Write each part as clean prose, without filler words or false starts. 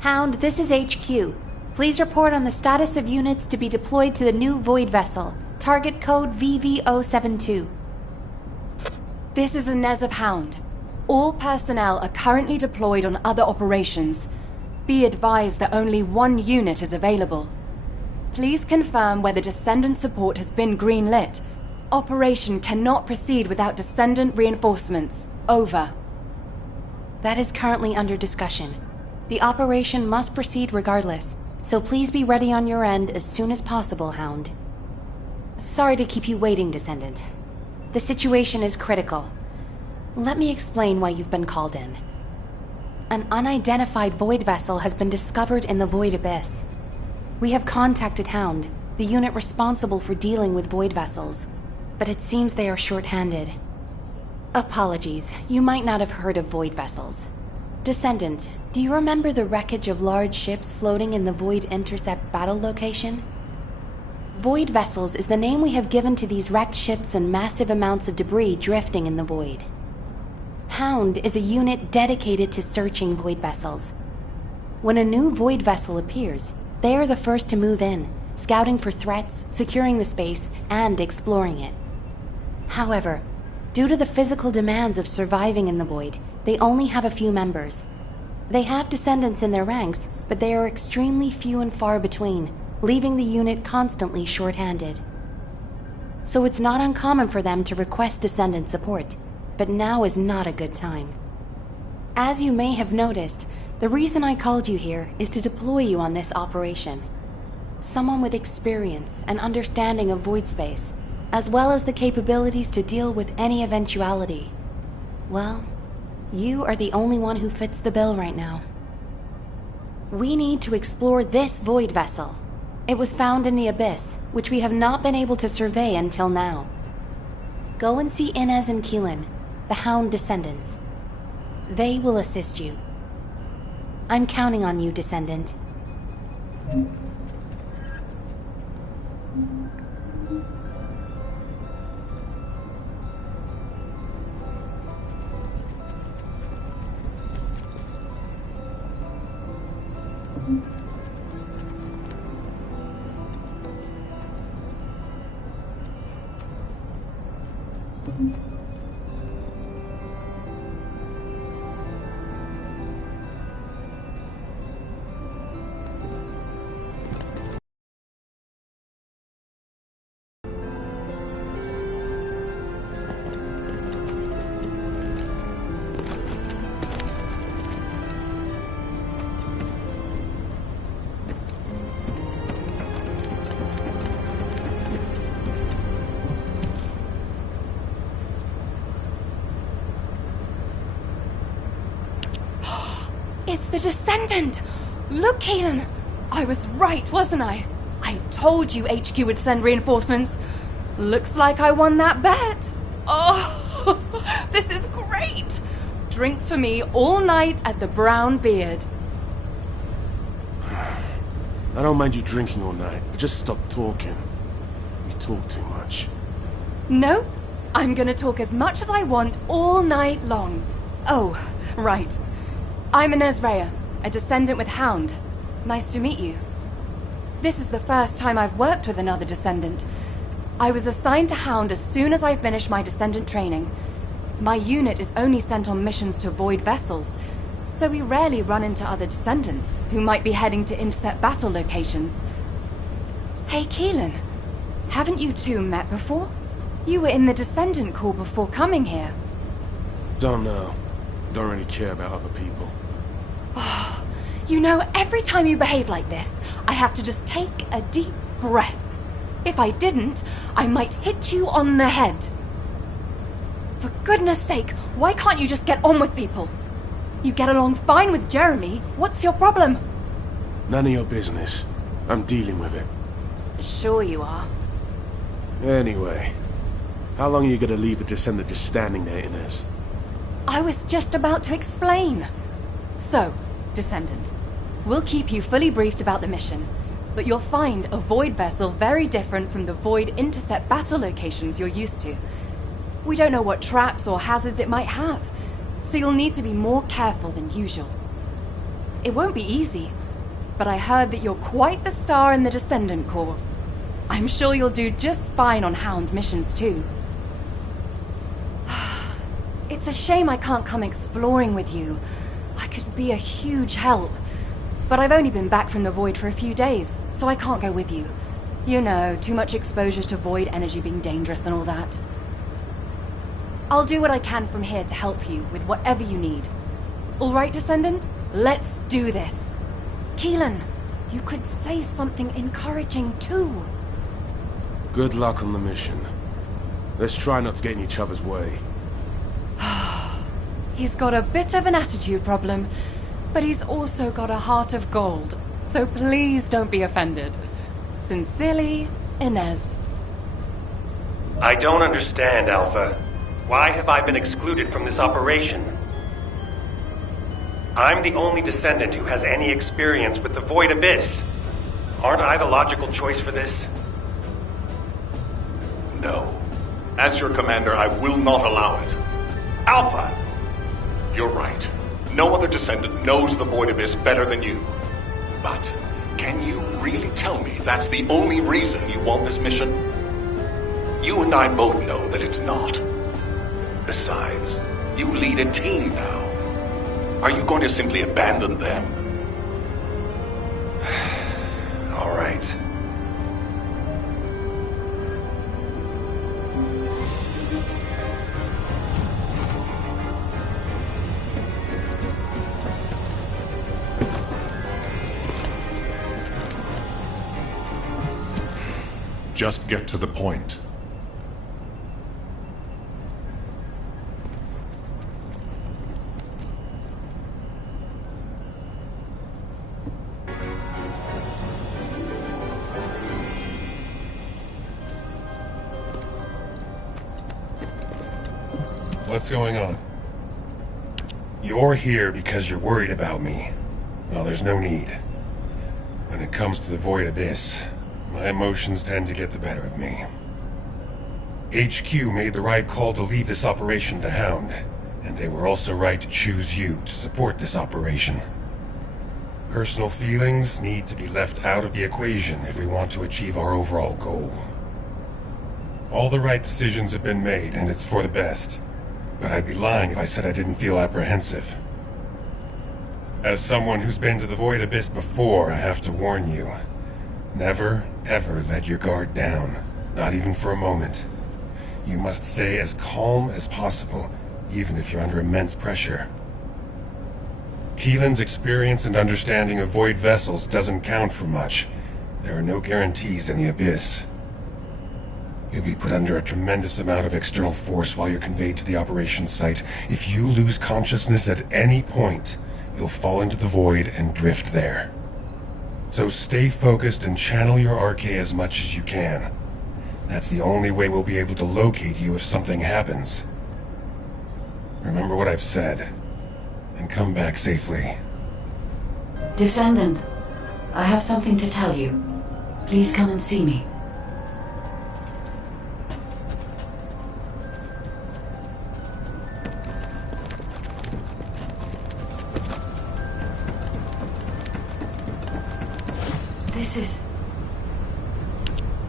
Hound, this is HQ. Please report on the status of units to be deployed to the new Void vessel. Target code VV072. This is Inez of Hound. All personnel are currently deployed on other operations. Be advised that only one unit is available. Please confirm whether Descendant support has been greenlit. Operation cannot proceed without Descendant reinforcements. Over. That is currently under discussion. The operation must proceed regardless, so please be ready on your end as soon as possible, Hound. Sorry to keep you waiting, Descendant. The situation is critical. Let me explain why you've been called in. An unidentified Void vessel has been discovered in the Void Abyss. We have contacted Hound, the unit responsible for dealing with Void vessels, but it seems they are short-handed. Apologies, you might not have heard of Void vessels. Descendant, do you remember the wreckage of large ships floating in the Void Intercept battle location? Void vessels is the name we have given to these wrecked ships and massive amounts of debris drifting in the Void. Hound is a unit dedicated to searching Void vessels. When a new Void vessel appears, they are the first to move in, scouting for threats, securing the space, and exploring it. However, due to the physical demands of surviving in the Void, they only have a few members. They have Descendants in their ranks, but they are extremely few and far between, leaving the unit constantly short-handed. So it's not uncommon for them to request Descendant support, but now is not a good time. As you may have noticed, the reason I called you here is to deploy you on this operation. Someone with experience and understanding of void space, as well as the capabilities to deal with any eventuality. Well, you are the only one who fits the bill right now. We need to explore this Void vessel. It was found in the Abyss, which we have not been able to survey until now. Go and see Inez and Keelan, the Hound Descendants. They will assist you. I'm counting on you, Descendant. It's the Descendant! Look, Keelan! I was right, wasn't I? I told you HQ would send reinforcements. Looks like I won that bet. Oh, this is great! Drinks for me all night at the Brown Beard. I don't mind you drinking all night, but just stop talking. You talk too much. No, I'm gonna talk as much as I want all night long. Oh, right. I'm Inez Rhea, a Descendant with Hound. Nice to meet you. This is the first time I've worked with another Descendant. I was assigned to Hound as soon as I finished my Descendant training. My unit is only sent on missions to Void vessels, so we rarely run into other Descendants who might be heading to intercept battle locations. Hey, Keelan, haven't you two met before? You were in the Descendant Corps before coming here. Don't know. Don't really care about other people. Oh, you know, every time you behave like this, I have to just take a deep breath. If I didn't, I might hit you on the head. For goodness sake, why can't you just get on with people? You get along fine with Jeremy. What's your problem? None of your business. I'm dealing with it. Sure you are. Anyway, how long are you gonna leave the Descendant just standing there, Inez? I was just about to explain. So, Descendant, we'll keep you fully briefed about the mission, but you'll find a Void vessel very different from the Void intercept battle locations you're used to. We don't know what traps or hazards it might have, so you'll need to be more careful than usual. It won't be easy, but I heard that you're quite the star in the Descendant Corps. I'm sure you'll do just fine on Hound missions too. It's a shame I can't come exploring with you. I could be a huge help. But I've only been back from the Void for a few days, so I can't go with you. You know, too much exposure to Void energy being dangerous and all that. I'll do what I can from here to help you with whatever you need. All right, Descendant? Let's do this. Keelan, you could say something encouraging too. Good luck on the mission. Let's try not to get in each other's way. He's got a bit of an attitude problem, but he's also got a heart of gold, so please don't be offended. Sincerely, Inez. I don't understand, Alpha. Why have I been excluded from this operation? I'm the only Descendant who has any experience with the Void Abyss. Aren't I the logical choice for this? No. As your commander, I will not allow it. Alpha! You're right. No other Descendant knows the Void Abyss better than you. But can you really tell me that's the only reason you want this mission? You and I both know that it's not. Besides, you lead a team now. Are you going to simply abandon them? All right. Just get to the point. What's going on? You're here because you're worried about me. Well, there's no need. When it comes to the Void Abyss, my emotions tend to get the better of me. HQ made the right call to leave this operation to Hound, and they were also right to choose you to support this operation. Personal feelings need to be left out of the equation if we want to achieve our overall goal. All the right decisions have been made, and it's for the best. But I'd be lying if I said I didn't feel apprehensive. As someone who's been to the Void Abyss before, I have to warn you. Never, ever let your guard down. Not even for a moment. You must stay as calm as possible, even if you're under immense pressure. Keelan's experience and understanding of Void vessels doesn't count for much. There are no guarantees in the Abyss. You'll be put under a tremendous amount of external force while you're conveyed to the operations site. If you lose consciousness at any point, you'll fall into the Void and drift there. So stay focused and channel your RK as much as you can. That's the only way we'll be able to locate you if something happens. Remember what I've said, and come back safely. Descendant, I have something to tell you. Please come and see me.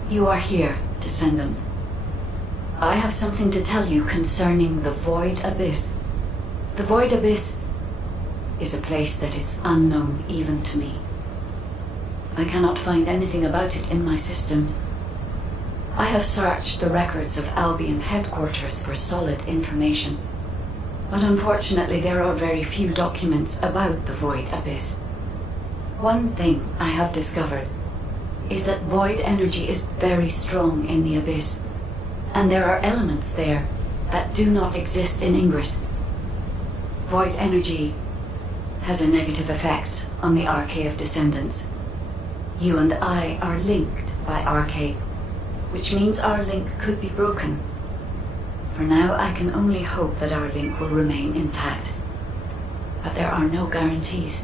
You are here, Descendant. I have something to tell you concerning the Void Abyss. The Void Abyss is a place that is unknown even to me. I cannot find anything about it in my systems. I have searched the records of Albion headquarters for solid information, but unfortunately there are very few documents about the Void Abyss. One thing I have discovered is that void energy is very strong in the Abyss, and there are elements there that do not exist in Ingress. Void energy has a negative effect on the RK of Descendants. You and I are linked by RK, which means our link could be broken. For now, I can only hope that our link will remain intact. But there are no guarantees.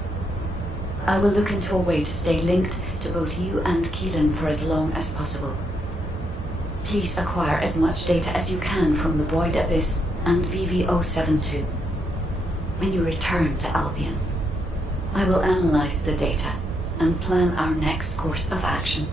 I will look into a way to stay linked to both you and Keelan for as long as possible. Please acquire as much data as you can from the Void Abyss and VV-072. When you return to Albion, I will analyze the data and plan our next course of action.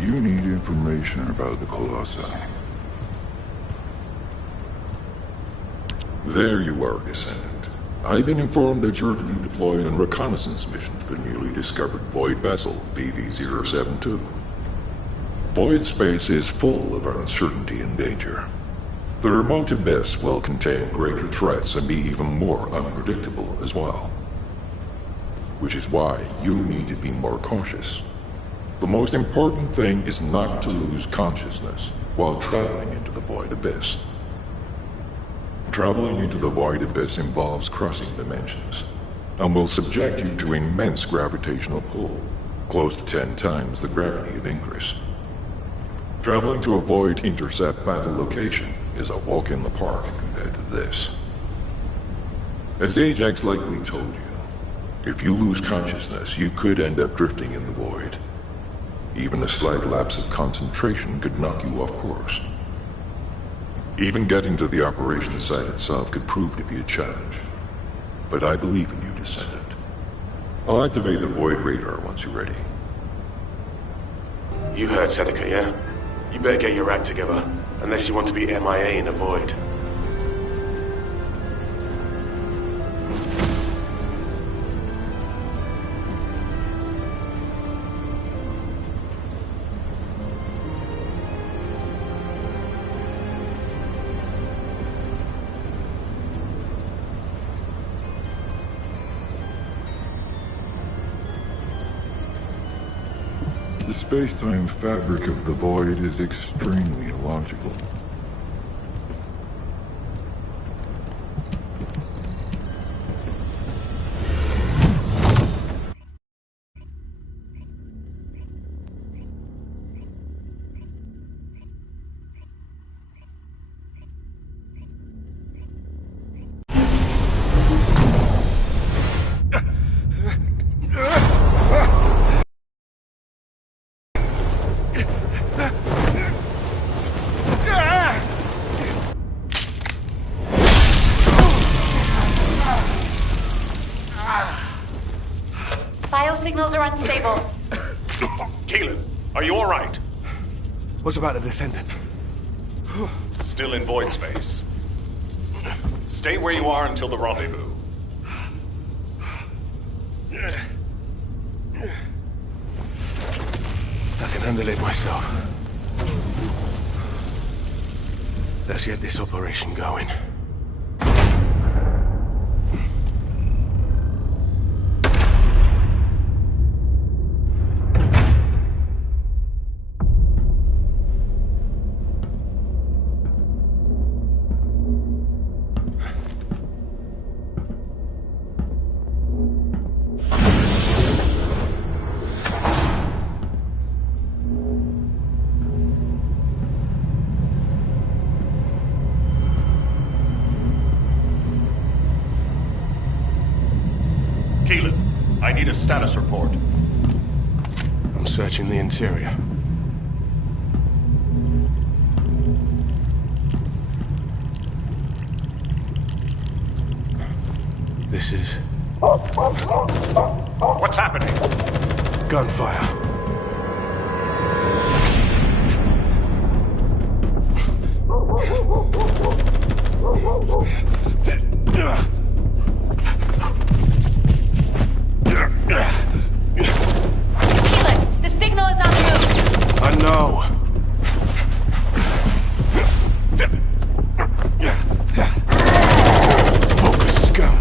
You need information about the Colossi. There you are, Descendant. I've been informed that you're to be deployed on a reconnaissance mission to the newly discovered Void vessel, BV-072. Void space is full of uncertainty and danger. The remote abyss will contain greater threats and be even more unpredictable as well. Which is why you need to be more cautious. The most important thing is not to lose consciousness while traveling into the Void Abyss. Traveling into the Void Abyss involves crossing dimensions, and will subject you to immense gravitational pull, close to 10 times the gravity of Ingress. Traveling to a Void intercept battle location is a walk in the park compared to this. As Ajax likely told you, if you lose consciousness, you could end up drifting in the Void. Even a slight lapse of concentration could knock you off course. Even getting to the operation site itself could prove to be a challenge. But I believe in you, Descendant. I'll activate the Void radar once you're ready. You heard Seneca, yeah? You better get your act together, unless you want to be MIA in a Void. The space-time fabric of the Void is extremely illogical. Biosignals are unstable. Keelan, are you all right? What's about the Descendant? Still in void space. Stay where you are until the rendezvous. I can handle it myself. Let's get this operation going. Keelan, I need a status report. I'm searching the interior. This is... What's happening? gunfire. Keelan, the signal is on the move. I know. Focus, scout.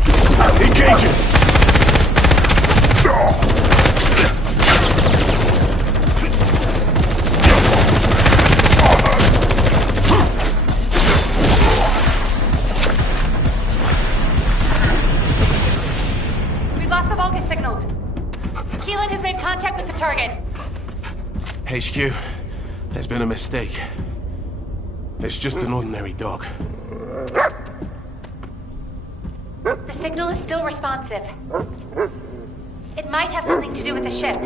Engaging. HQ, there's been a mistake. It's just an ordinary dog. The signal is still responsive. It might have something to do with the ship.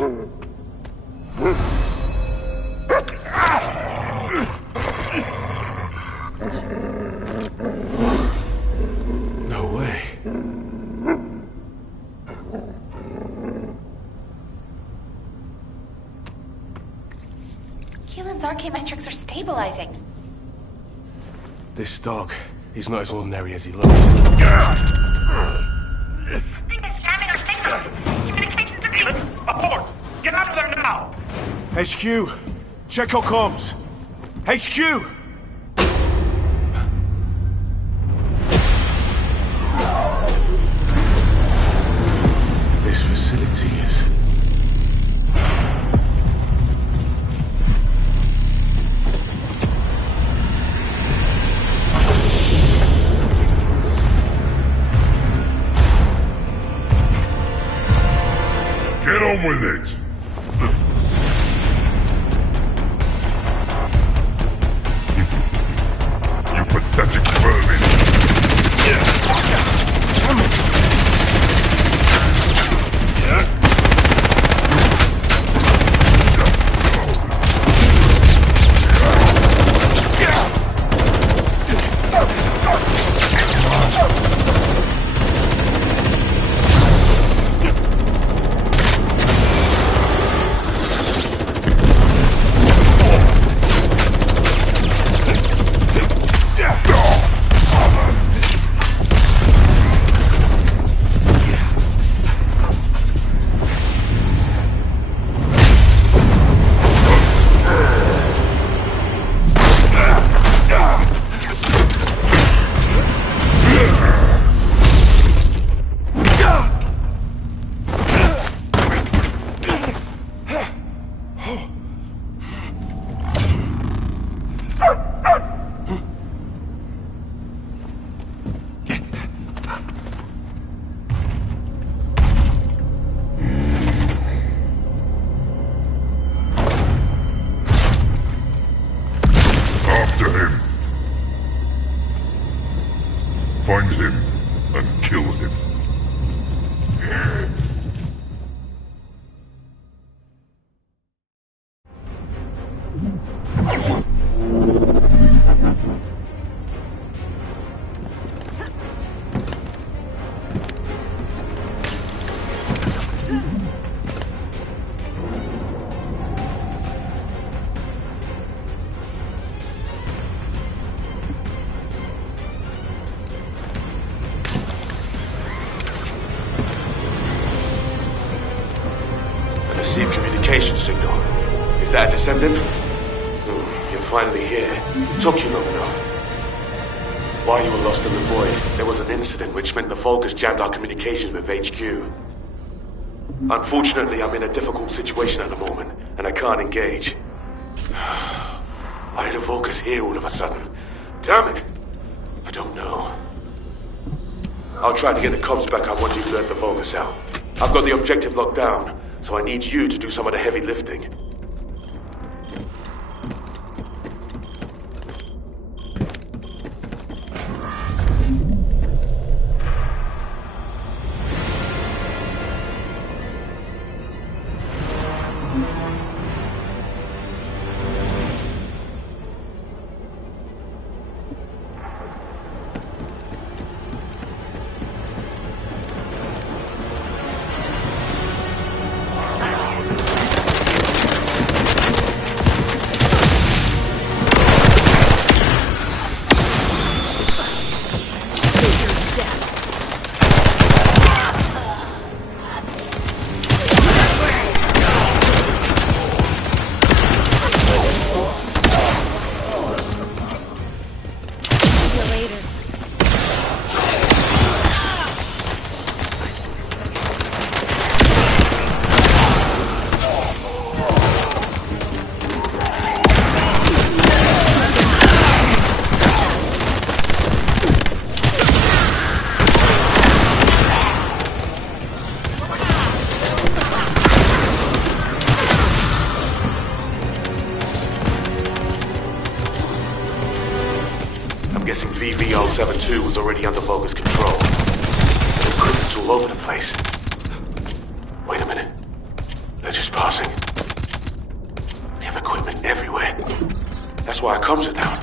No way. Keelan's archaeometrics are stabilizing. This dog, he's not as ordinary as he looks. Thing is jamming our signal. Communications are being... Abort! Get out of there now! HQ, check your comms. HQ! This facility is... Get on with it! You pathetic vermin! After him. Find him and kill him. Received communication signal. Is that a Descendant? You're finally here. Took you long enough. While you were lost in the void, there was an incident which meant the Vulgus jammed our communication with HQ. Unfortunately, I'm in a difficult situation at the moment, and I can't engage. Why did the Vulgus here all of a sudden? Damn it! I don't know. I'll try to get the comms back. I want you to let the Vulgus out. I've got the objective locked down, so I need you to do some of the heavy lifting. guessing VV-072 was already under Vulgar's control. The equipment's all over the place. Wait a minute. They're just passing. They have equipment everywhere. That's why our comms are down.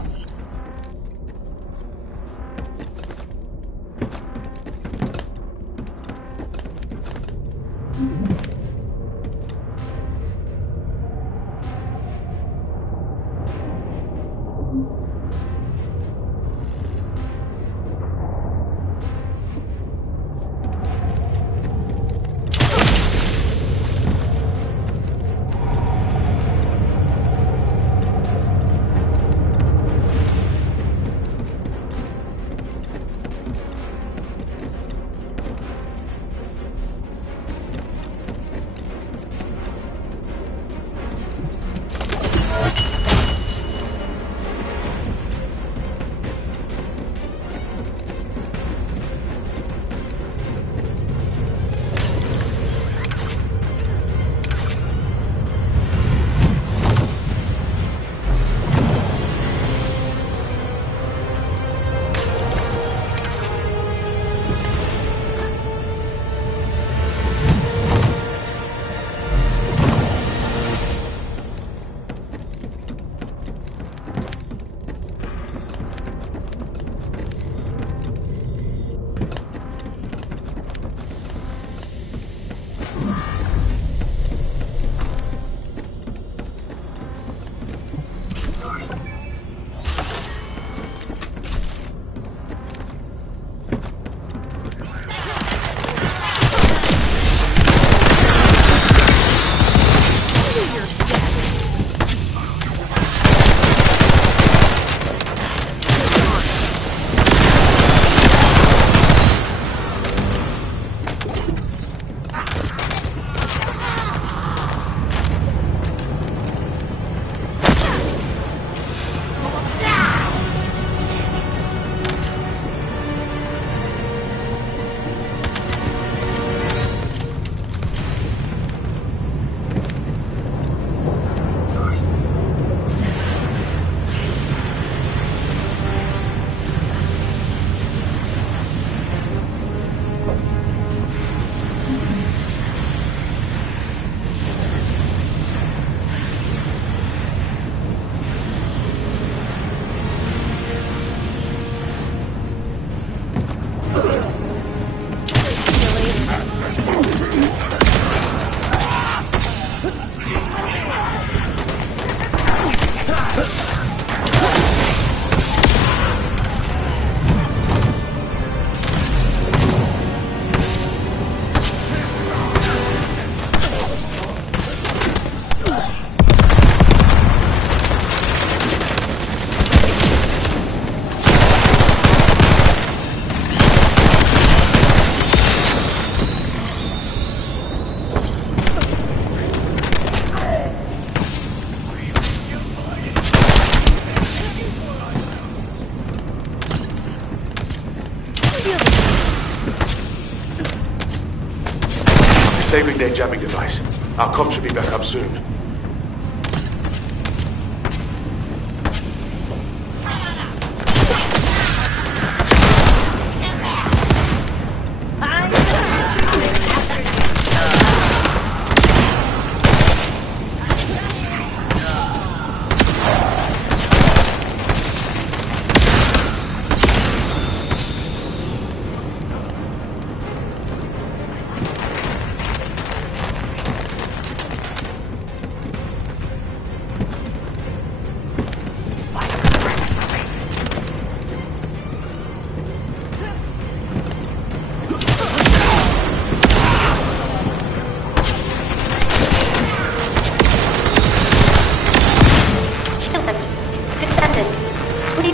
Disabling their jamming device. Our comms should be back up soon.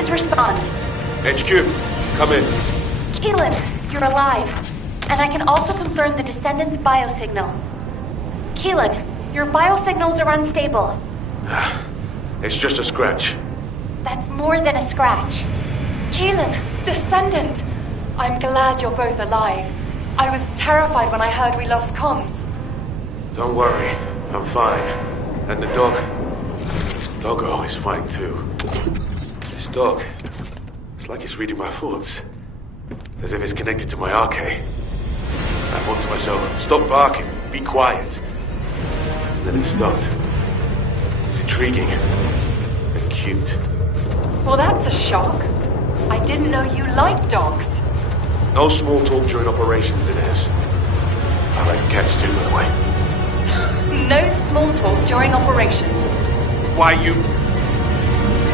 Respond. HQ, come in. Keelan, you're alive. And I can also confirm the Descendant's biosignal. Keelan, your biosignals are unstable. It's just a scratch. That's more than a scratch. Keelan, Descendant! I'm glad you're both alive. I was terrified when I heard we lost comms. Don't worry, I'm fine. And the dog... Doggo is fine too. This dog... It's like it's reading my thoughts. As if it's connected to my arcade. I thought to myself, stop barking, be quiet. And then it stopped. It's intriguing. And cute. Well, that's a shock. I didn't know you liked dogs. No small talk during operations, Inez. I like cats too, by the way. No small talk during operations. Why you...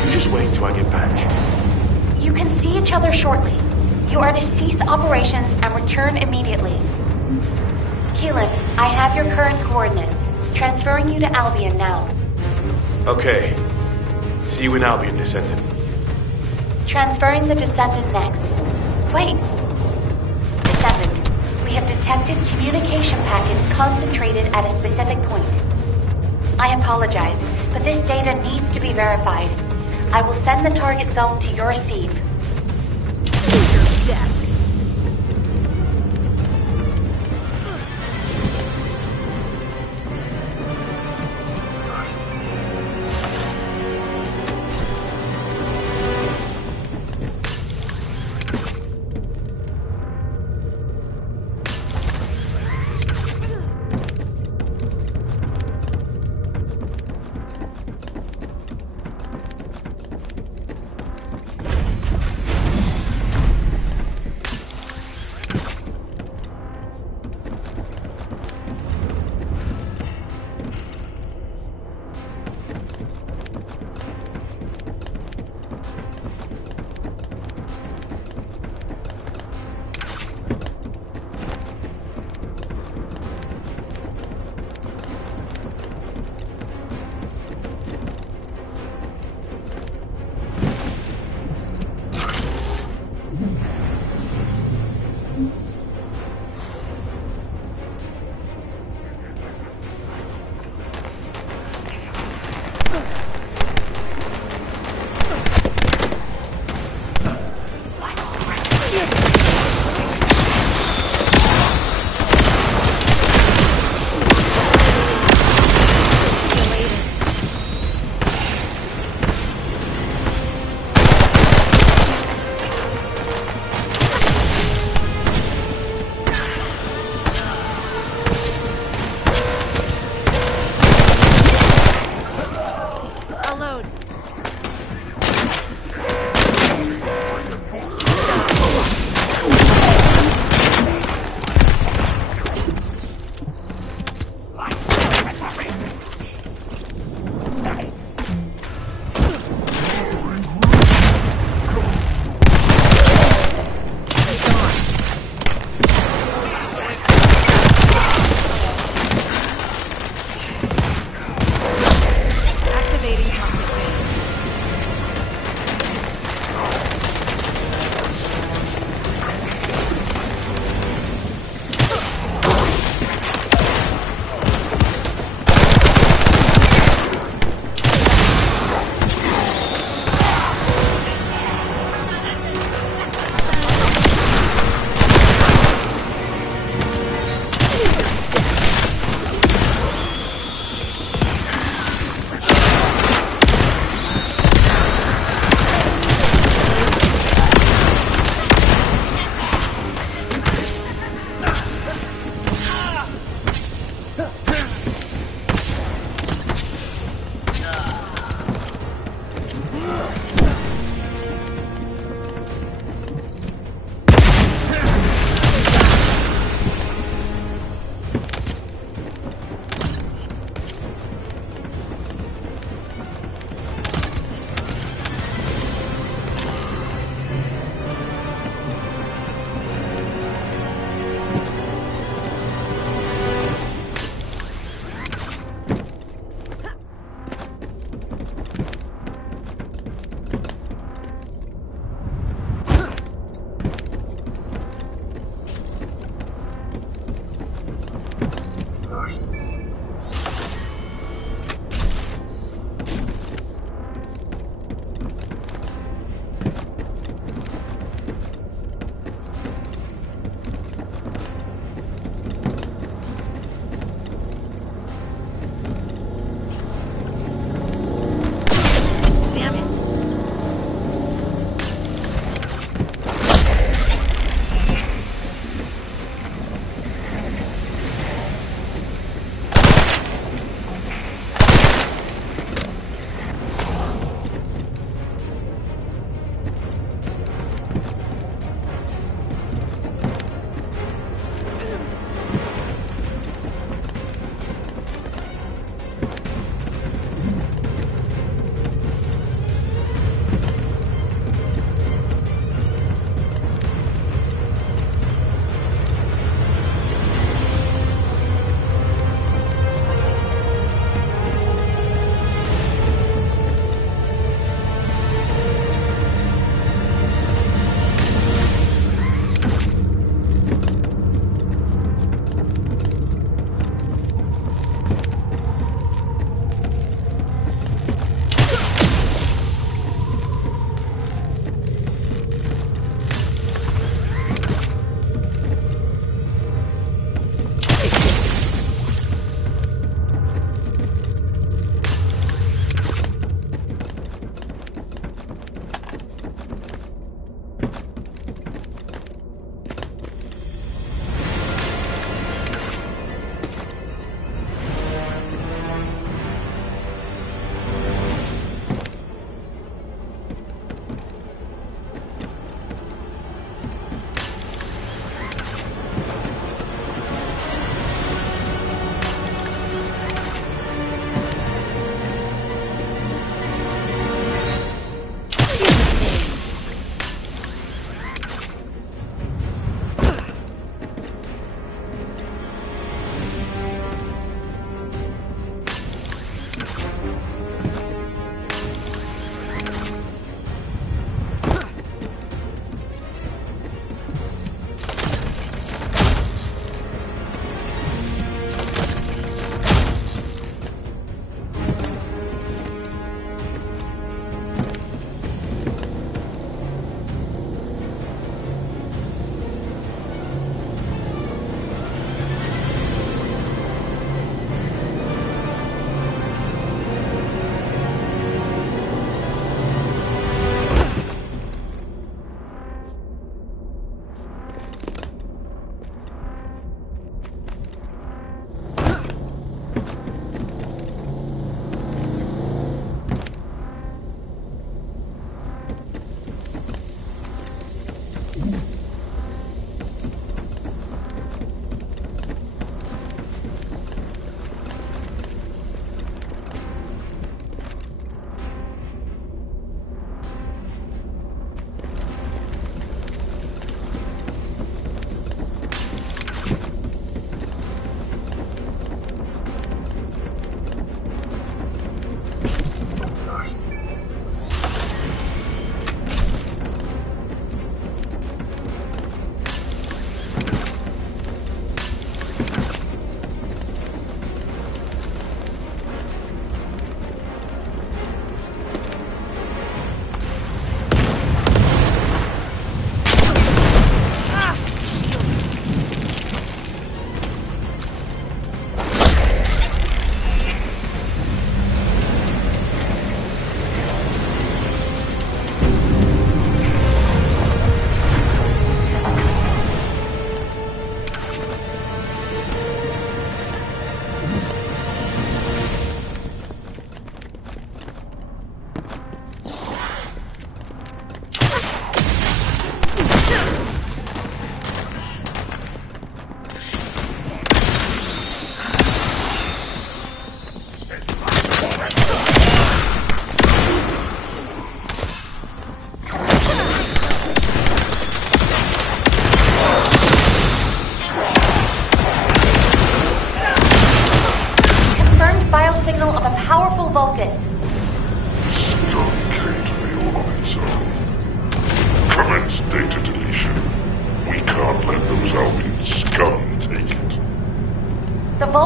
You just wait till I get back. You can see each other shortly. You are to cease operations and return immediately. Keelan, I have your current coordinates. Transferring you to Albion now. Okay. See you in Albion, Descendant. Transferring the Descendant next. Wait. Descendant, we have detected communication packets concentrated at a specific point. I apologize, but this data needs to be verified. I will send the target zone to your receive. Death.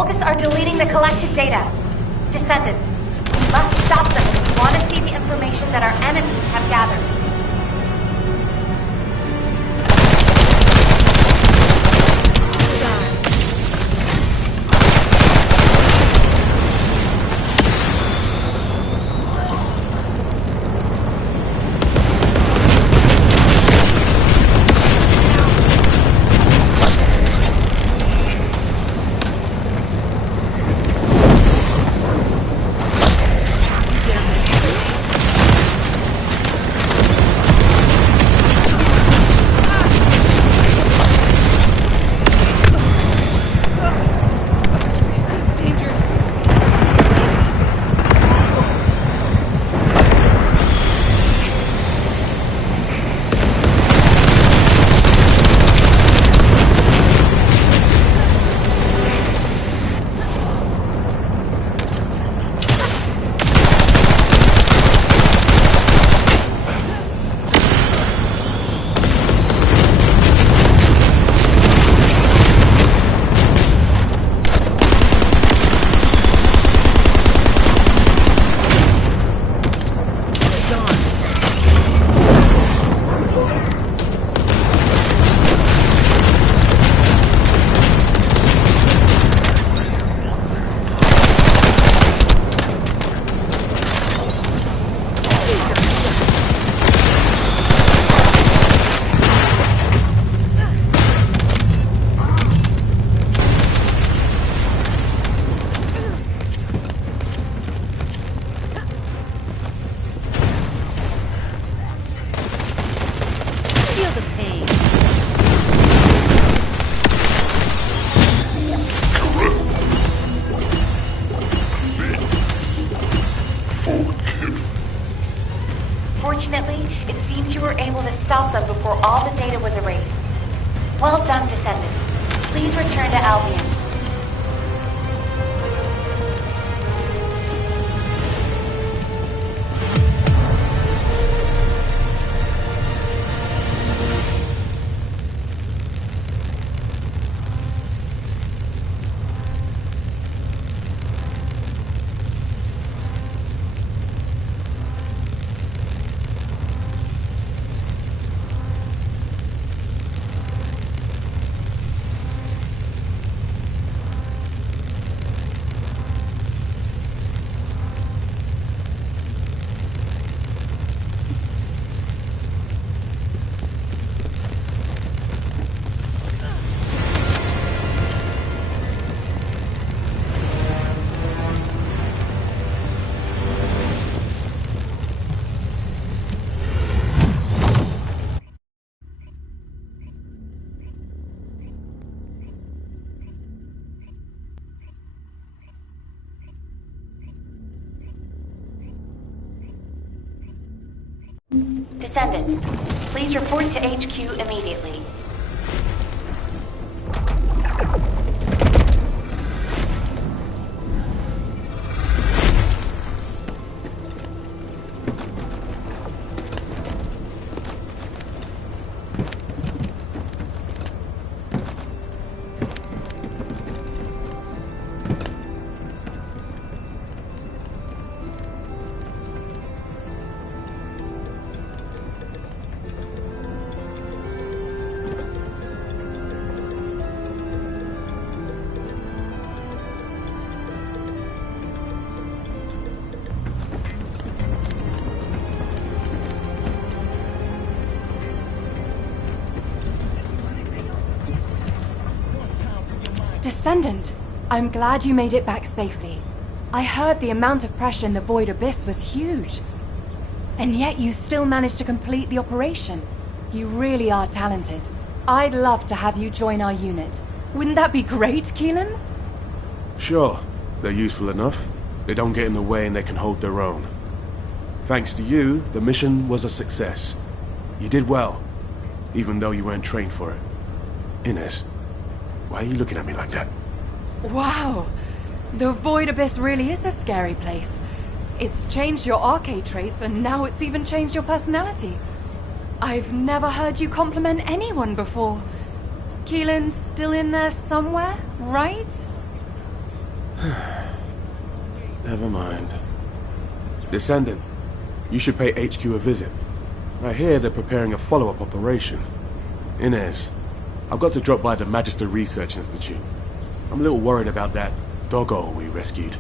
Vulgus are deleting the collected data. Descendant, we must stop them if we want to see the information that our enemies have gathered. Fortunately, it seems you were able to stop them before all the data was erased. Well done, Descendants. Please return to Albion. Descendant, please report to HQ immediately. Descendant, I'm glad you made it back safely. I heard the amount of pressure in the Void Abyss was huge. And yet you still managed to complete the operation. You really are talented. I'd love to have you join our unit. Wouldn't that be great, Keelan? Sure. They're useful enough. They don't get in the way and they can hold their own. Thanks to you, the mission was a success. You did well, even though you weren't trained for it. Inez, why are you looking at me like that? Wow! The Void Abyss really is a scary place. It's changed your arcade traits, and now it's even changed your personality. I've never heard you compliment anyone before. Keelan's still in there somewhere, right? Never mind. Descendant, you should pay HQ a visit. I hear they're preparing a follow-up operation. Inez, I've got to drop by the Magister Research Institute. I'm a little worried about that doggo we rescued.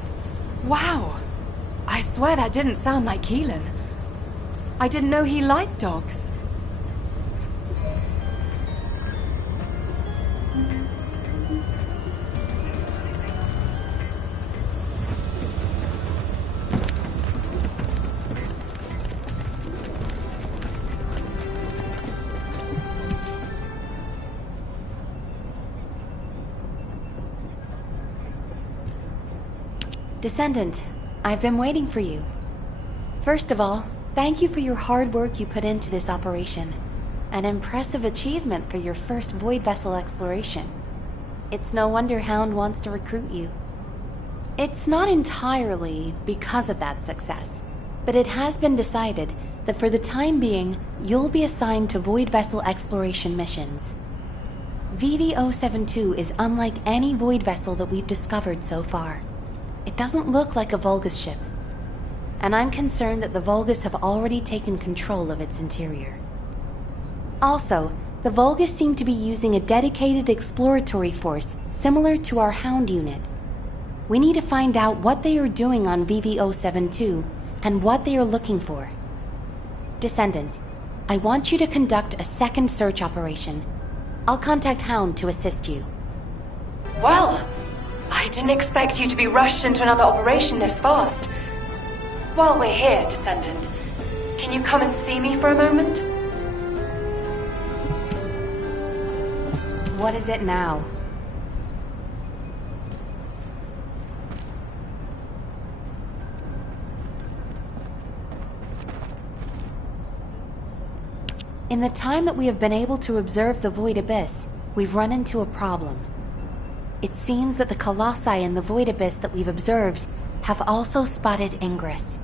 Wow! I swear that didn't sound like Keelan. I didn't know he liked dogs. Descendant, I've been waiting for you. First of all, thank you for your hard work you put into this operation. An impressive achievement for your first void vessel exploration. It's no wonder Hound wants to recruit you. It's not entirely because of that success, but it has been decided that for the time being, you'll be assigned to void vessel exploration missions. VV-072 is unlike any void vessel that we've discovered so far. It doesn't look like a Vulgus ship, and I'm concerned that the Vulgus have already taken control of its interior. Also, the Vulgus seem to be using a dedicated exploratory force similar to our Hound unit. We need to find out what they are doing on VV-072 and what they are looking for. Descendant, I want you to conduct a second search operation. I'll contact Hound to assist you. Well, I didn't expect you to be rushed into another operation this fast. While we're here, Descendant, can you come and see me for a moment? What is it now? In the time that we have been able to observe the Void Abyss, we've run into a problem. It seems that the Colossi in the Void Abyss that we've observed have also spotted Ingress.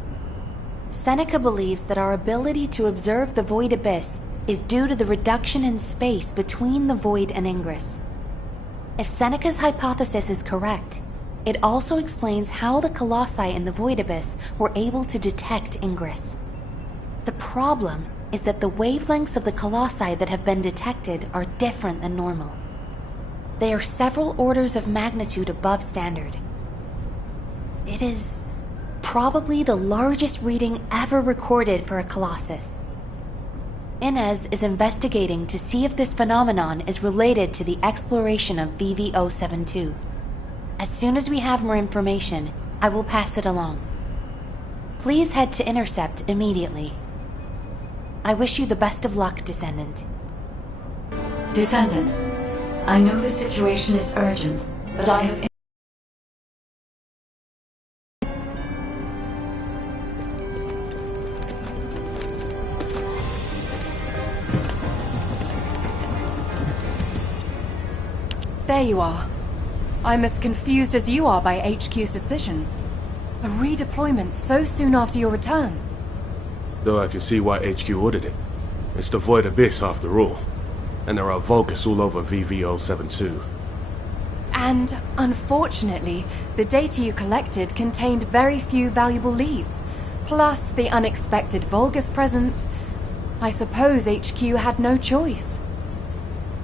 Seneca believes that our ability to observe the Void Abyss is due to the reduction in space between the Void and Ingress. If Seneca's hypothesis is correct, it also explains how the Colossi in the Void Abyss were able to detect Ingress. The problem is that the wavelengths of the Colossi that have been detected are different than normal. They are several orders of magnitude above standard. It is probably the largest reading ever recorded for a Colossus. Inez is investigating to see if this phenomenon is related to the exploration of VV-072. As soon as we have more information, I will pass it along. Please head to Intercept immediately. I wish you the best of luck, Descendant. Descendant, I know the situation is urgent, but I have... There you are. I'm as confused as you are by HQ's decision. A redeployment so soon after your return. Though I can see why HQ ordered it. It's the Void Abyss after all. And there are Vulgus all over VV-072. And, unfortunately, the data you collected contained very few valuable leads. Plus the unexpected Vulgus presence. I suppose HQ had no choice.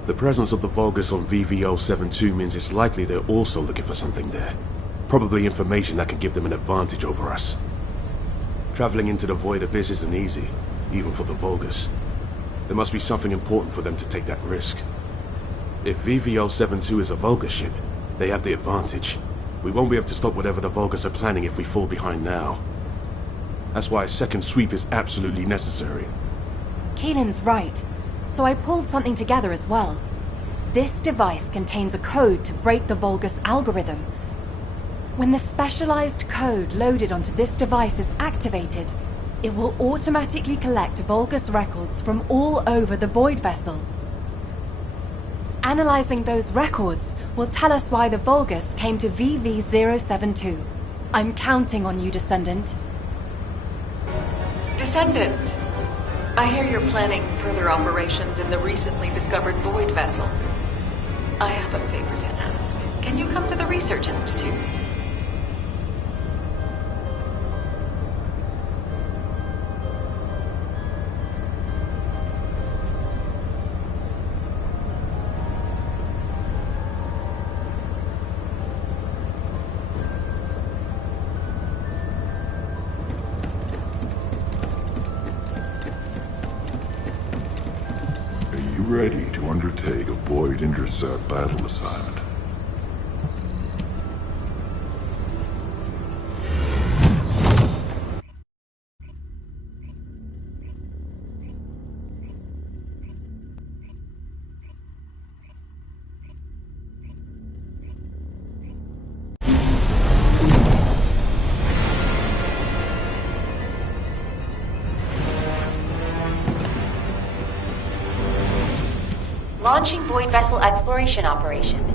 The presence of the Vulgus on VV-072 means it's likely they're also looking for something there. Probably information that can give them an advantage over us. Traveling into the Void Abyss isn't easy, even for the Vulgus. There must be something important for them to take that risk. If VV-072 is a Vulgus ship, they have the advantage. We won't be able to stop whatever the Vulgus are planning if we fall behind now. That's why a second sweep is absolutely necessary. Keelan's right. So I pulled something together as well. This device contains a code to break the Vulgus algorithm. When the specialized code loaded onto this device is activated, it will automatically collect Vulgus records from all over the Void Vessel. Analyzing those records will tell us why the Vulgus came to VV-072. I'm counting on you, Descendant. Descendant, I hear you're planning further operations in the recently discovered Void Vessel. I have a favor to ask. Can you come to the Research Institute? ready to undertake a Void Intercept battle assignment? Launching Void Vessel Exploration Operation.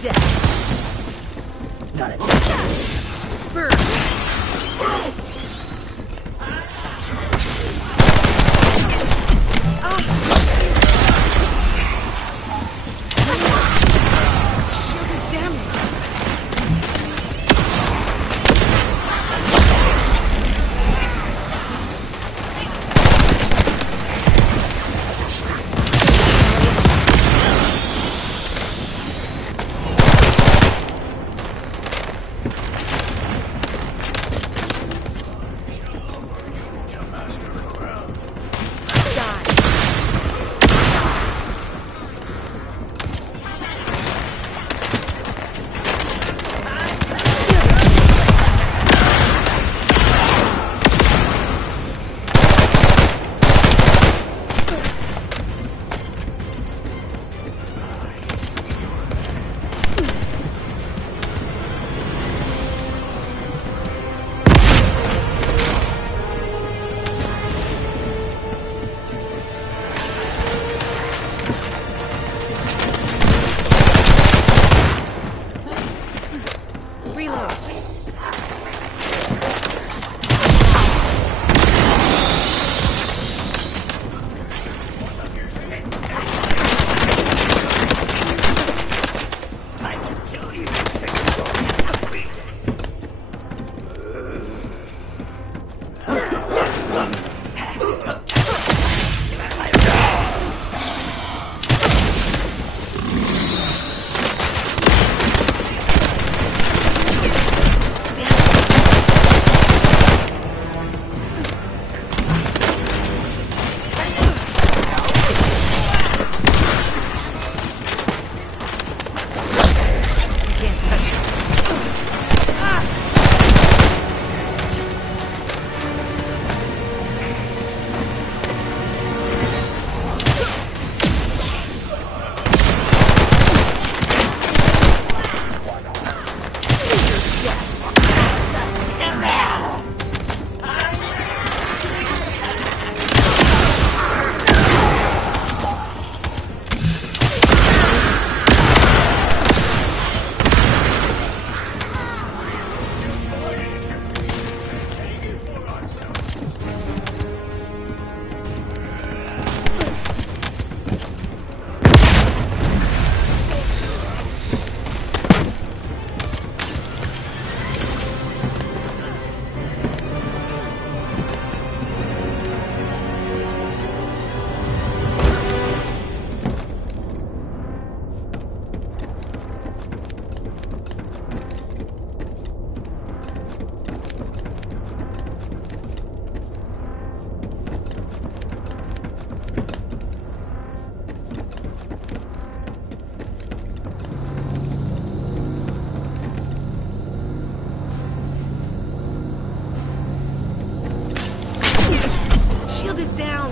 death. Got it. Burn. Shield is damaged. Shield is down!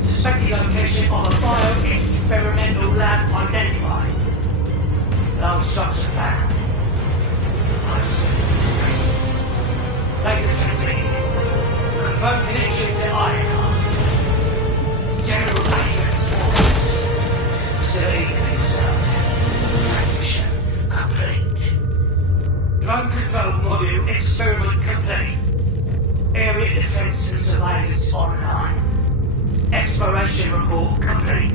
Suspected location of a bio-experimental lab identified. No structure found. Data transmitted. Confirmed connection to INR. General maintenance orders. Facility confirmed. Transition complete. Drone control module experiment complete. Area defense and surveillance online. Exploration report complete.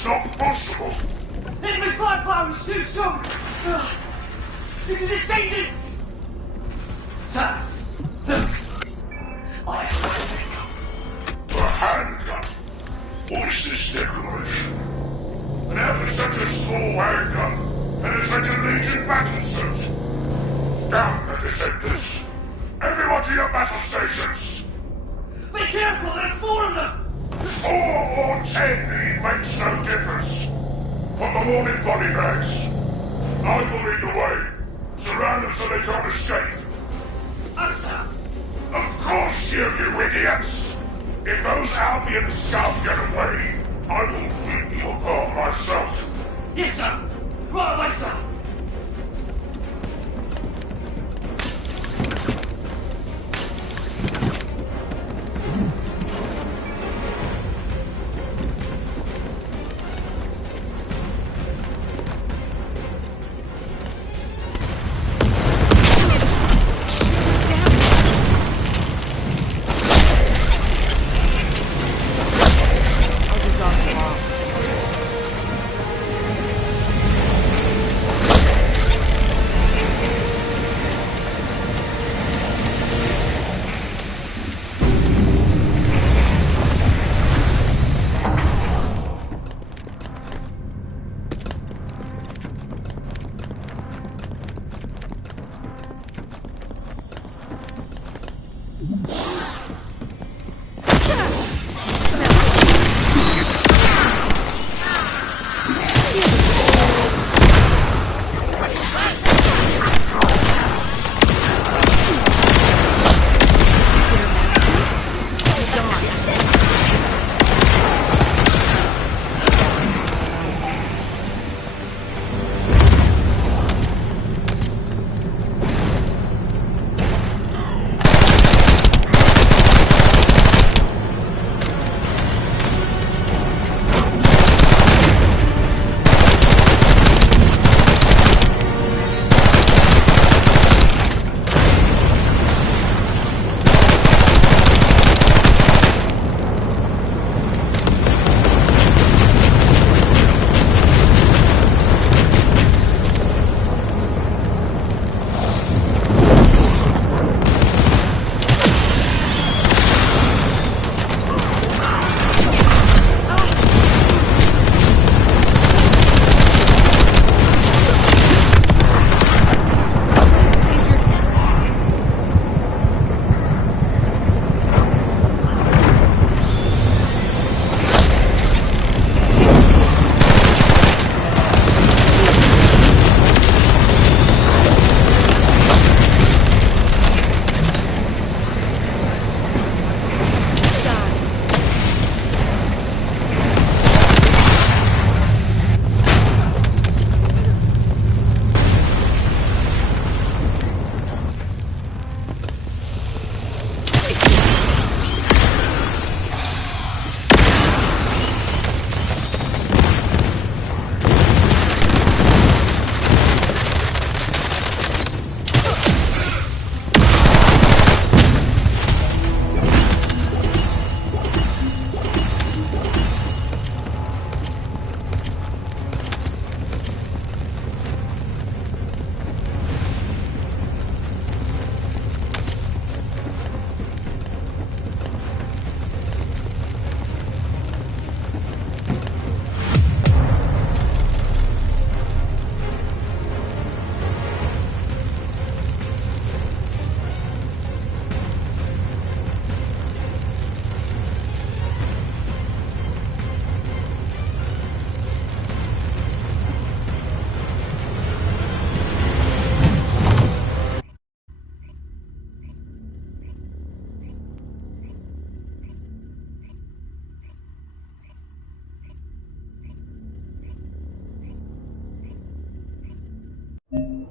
It's not possible! Enemy firepower is too strong! This is Descendants! Sir, look! I have A handgun? What is this decoration? And how could such a small handgun penetrate a Legion battle suit? Down the Descendants! Everyone to your battle stations! Be careful, there are 4 of them! 4 or 10, it makes no difference. Put them all in body bags. I will lead the way. Surround them so they can't escape. Us, sir! Of course you idiots! If those Albion scum get away, I will rip you apart myself. Yes, sir! Right away, sir!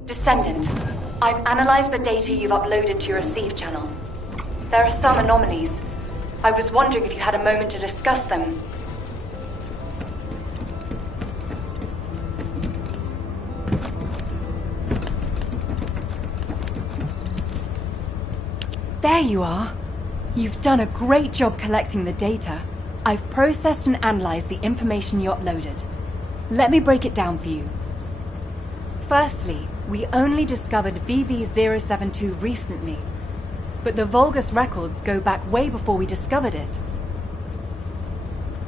Descendant, I've analyzed the data you've uploaded to your receive channel. There are some anomalies. I was wondering if you had a moment to discuss them. There you are. You've done a great job collecting the data. I've processed and analyzed the information you uploaded. Let me break it down for you. Firstly, we only discovered VV-072 recently, but the Vulgus records go back way before we discovered it.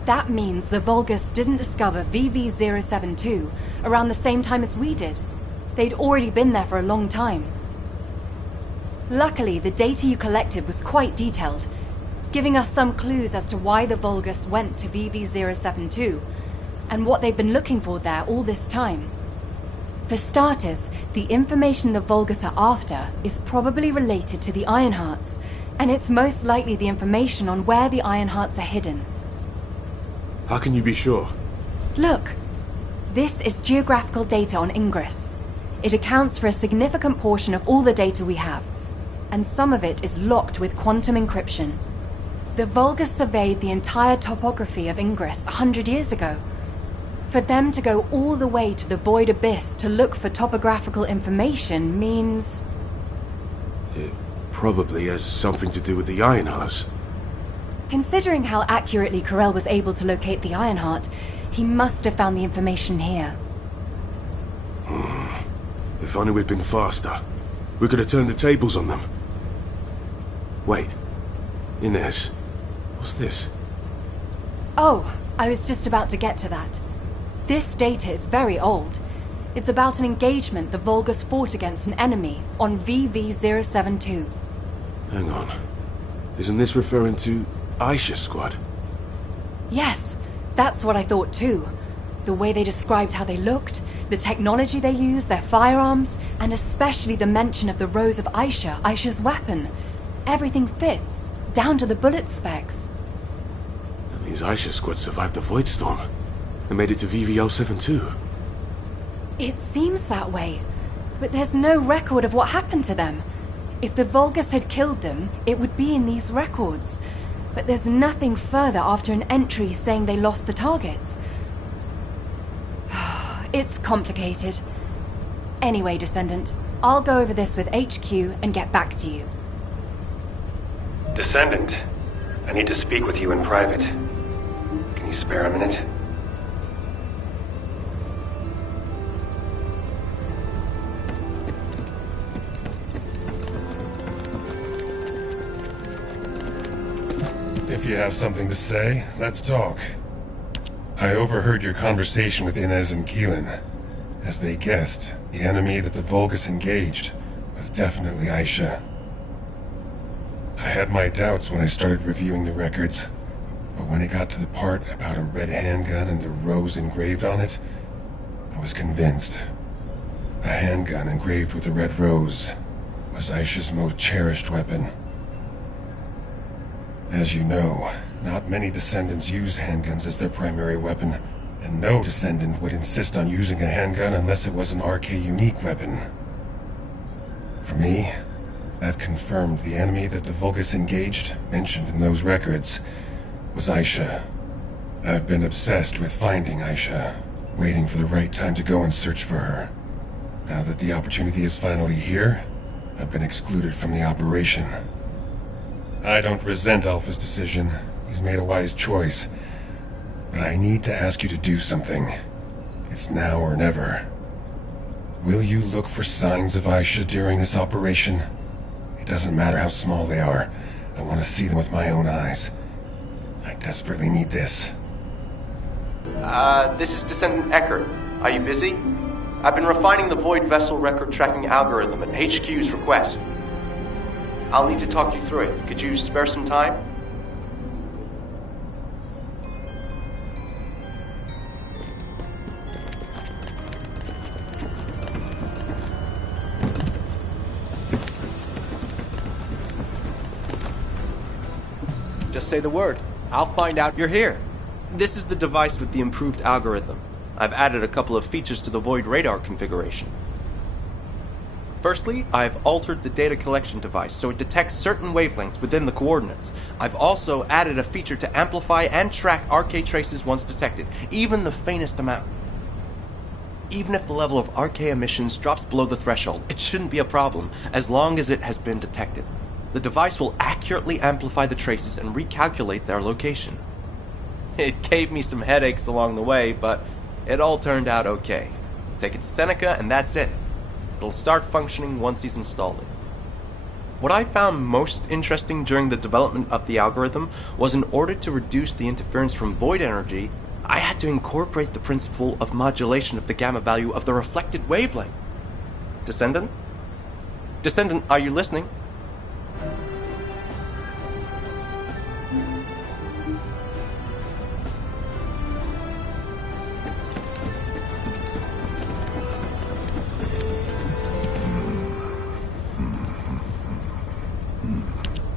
That means the Vulgus didn't discover VV-072 around the same time as we did. They'd already been there for a long time. Luckily, the data you collected was quite detailed, giving us some clues as to why the Vulgus went to VV-072 and what they've been looking for there all this time. For starters, the information the Vulgus are after is probably related to the Ironhearts, and it's most likely the information on where the Ironhearts are hidden. How can you be sure? Look, this is geographical data on Ingress. It accounts for a significant portion of all the data we have, and some of it is locked with quantum encryption. The Vulgus surveyed the entire topography of Ingress 100 years ago. For them to go all the way to the Void Abyss to look for topographical information means... It probably has something to do with the Ironhearts. Considering how accurately Corell was able to locate the Ironheart, he must have found the information here. If only we'd been faster. We could have turned the tables on them. Wait. Inez, what's this? Oh, I was just about to get to that. This data is very old. It's about an engagement the Vulgus fought against an enemy on VV-072. Hang on. Isn't this referring to Aisha's squad? Yes, that's what I thought too. The way they described how they looked, the technology they used, their firearms, and especially the mention of the rose of Aisha's weapon. Everything fits, down to the bullet specs. That means Aisha's squad survived the Void Storm and made it to VV-072. It seems that way, but there's no record of what happened to them. If the Vulgus had killed them, it would be in these records. But there's nothing further after an entry saying they lost the targets. It's complicated. Anyway, Descendant, I'll go over this with HQ and get back to you. Descendant, I need to speak with you in private. Can you spare a minute? If you have something to say, let's talk. I overheard your conversation with Inez and Keelan. As they guessed, the enemy that the Vulgus engaged was definitely Aisha. I had my doubts when I started reviewing the records, but when it got to the part about a red handgun and a rose engraved on it, I was convinced. A handgun engraved with a red rose was Aisha's most cherished weapon. As you know, not many Descendants use handguns as their primary weapon, and no Descendant would insist on using a handgun unless it was an RK unique weapon. For me, that confirmed the enemy that the Vulgus engaged, mentioned in those records, was Aisha. I've been obsessed with finding Aisha, waiting for the right time to go and search for her. Now that the opportunity is finally here, I've been excluded from the operation. I don't resent Alpha's decision. He's made a wise choice. But I need to ask you to do something. It's now or never. Will you look for signs of Aisha during this operation? It doesn't matter how small they are. I want to see them with my own eyes. I desperately need this. This is Descendant Eckert. Are you busy? I've been refining the Void Vessel record tracking algorithm at HQ's request. I'll need to talk you through it. Could you spare some time? Just say the word. I'll find out you're here. This is the device with the improved algorithm. I've added a couple of features to the Void radar configuration. Firstly, I've altered the data collection device so it detects certain wavelengths within the coordinates. I've also added a feature to amplify and track RK traces once detected, even the faintest amount. Even if the level of RK emissions drops below the threshold, it shouldn't be a problem, as long as it has been detected. The device will accurately amplify the traces and recalculate their location. It gave me some headaches along the way, but it all turned out okay. Take it to Seneca, and that's it. It'll start functioning once he's installed it. What I found most interesting during the development of the algorithm was in order to reduce the interference from void energy, I had to incorporate the principle of modulation of the gamma value of the reflected wavelength. Descendant? Descendant, are you listening?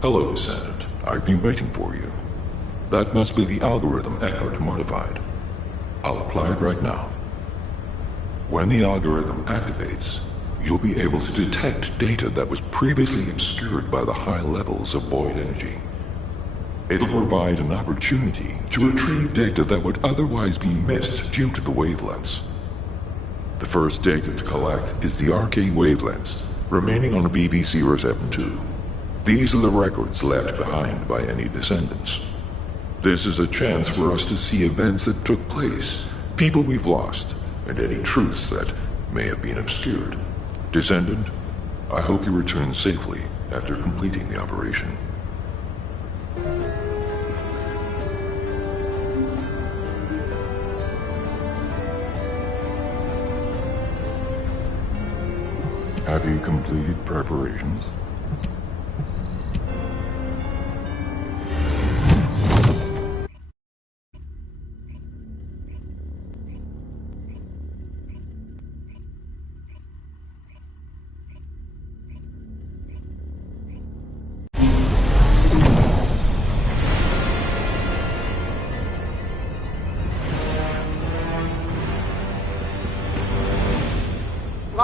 Hello, Descendant. I've been waiting for you. That must be the algorithm Eckhart modified. I'll apply it right now. When the algorithm activates, you'll be able to detect data that was previously obscured by the high levels of void energy. It'll provide an opportunity to retrieve data that would otherwise be missed due to the wavelengths. The first data to collect is the RK wavelengths remaining on VV072. These are the records left behind by any descendants. This is a chance for us to see events that took place, people we've lost, and any truths that may have been obscured. Descendant, I hope you return safely after completing the operation. Have you completed preparations?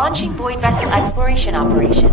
Launching Void Vessel Exploration Operation.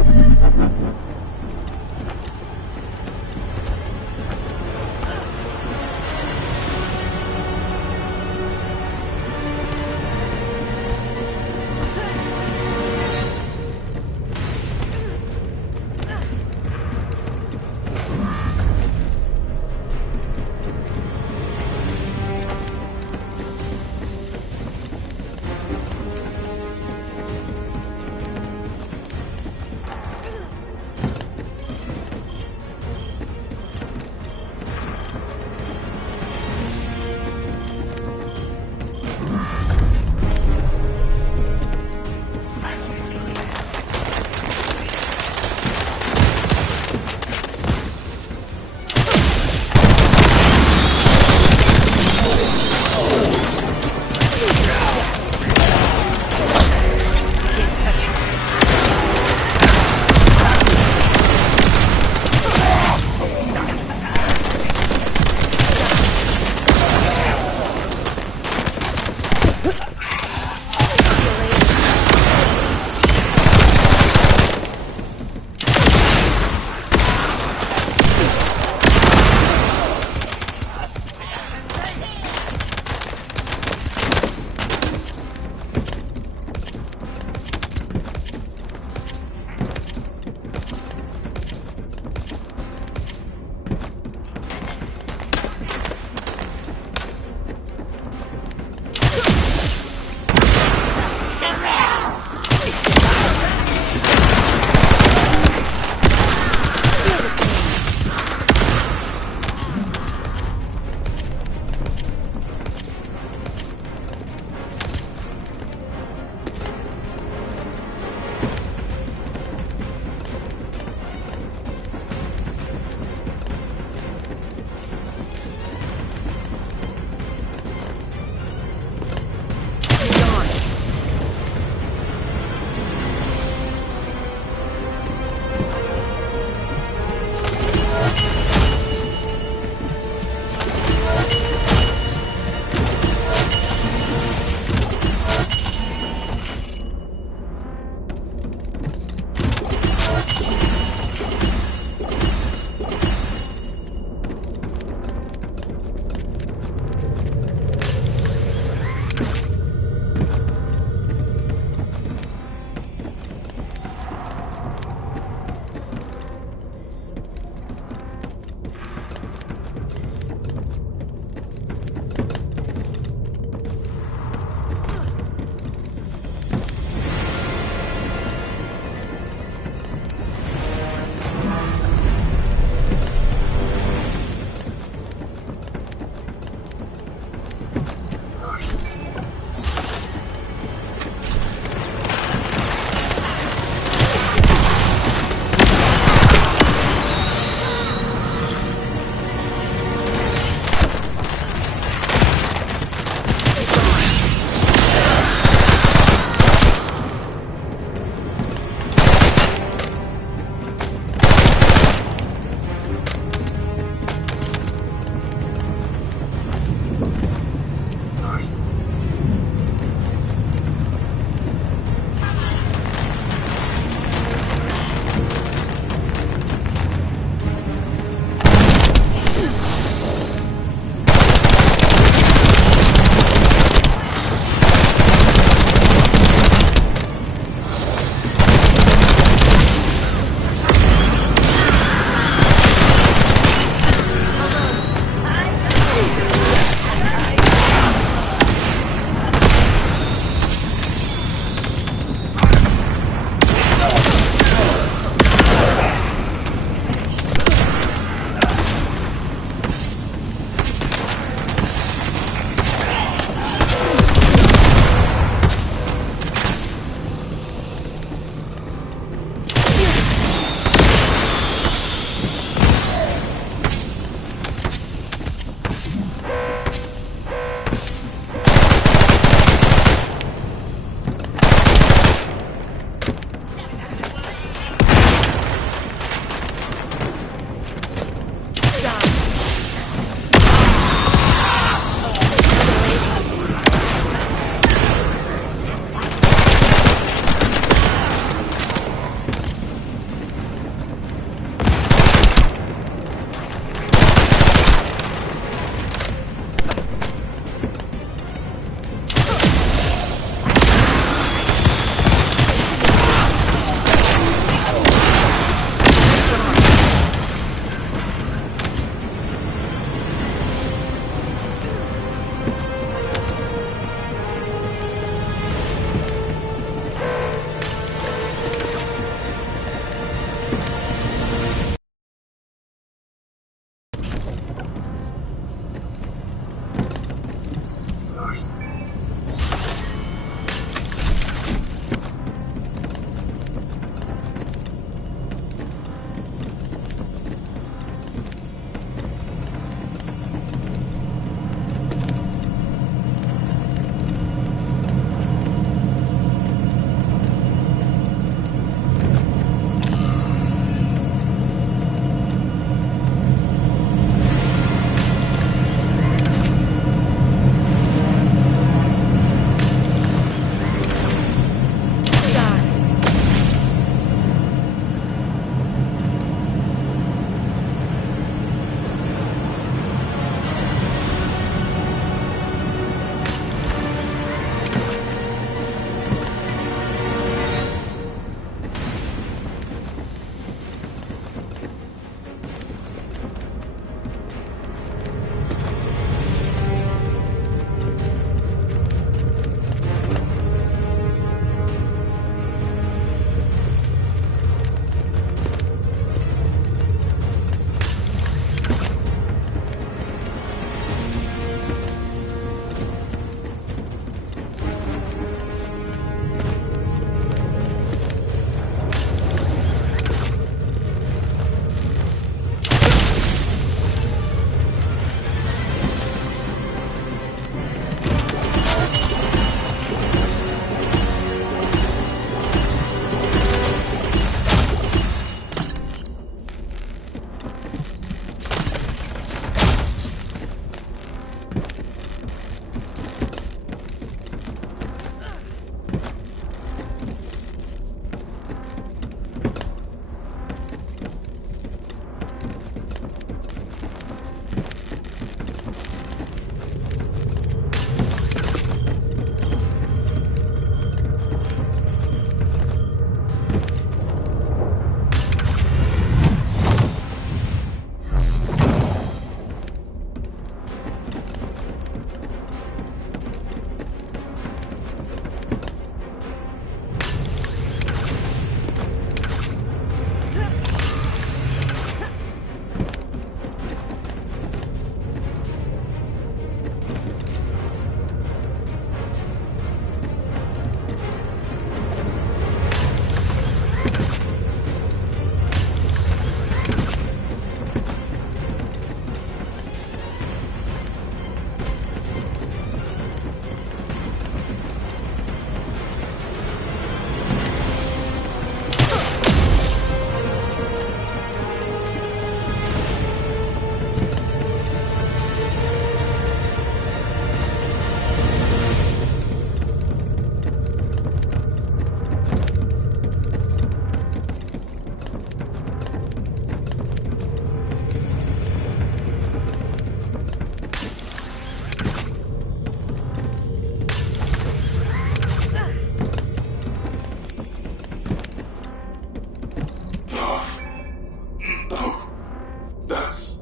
That's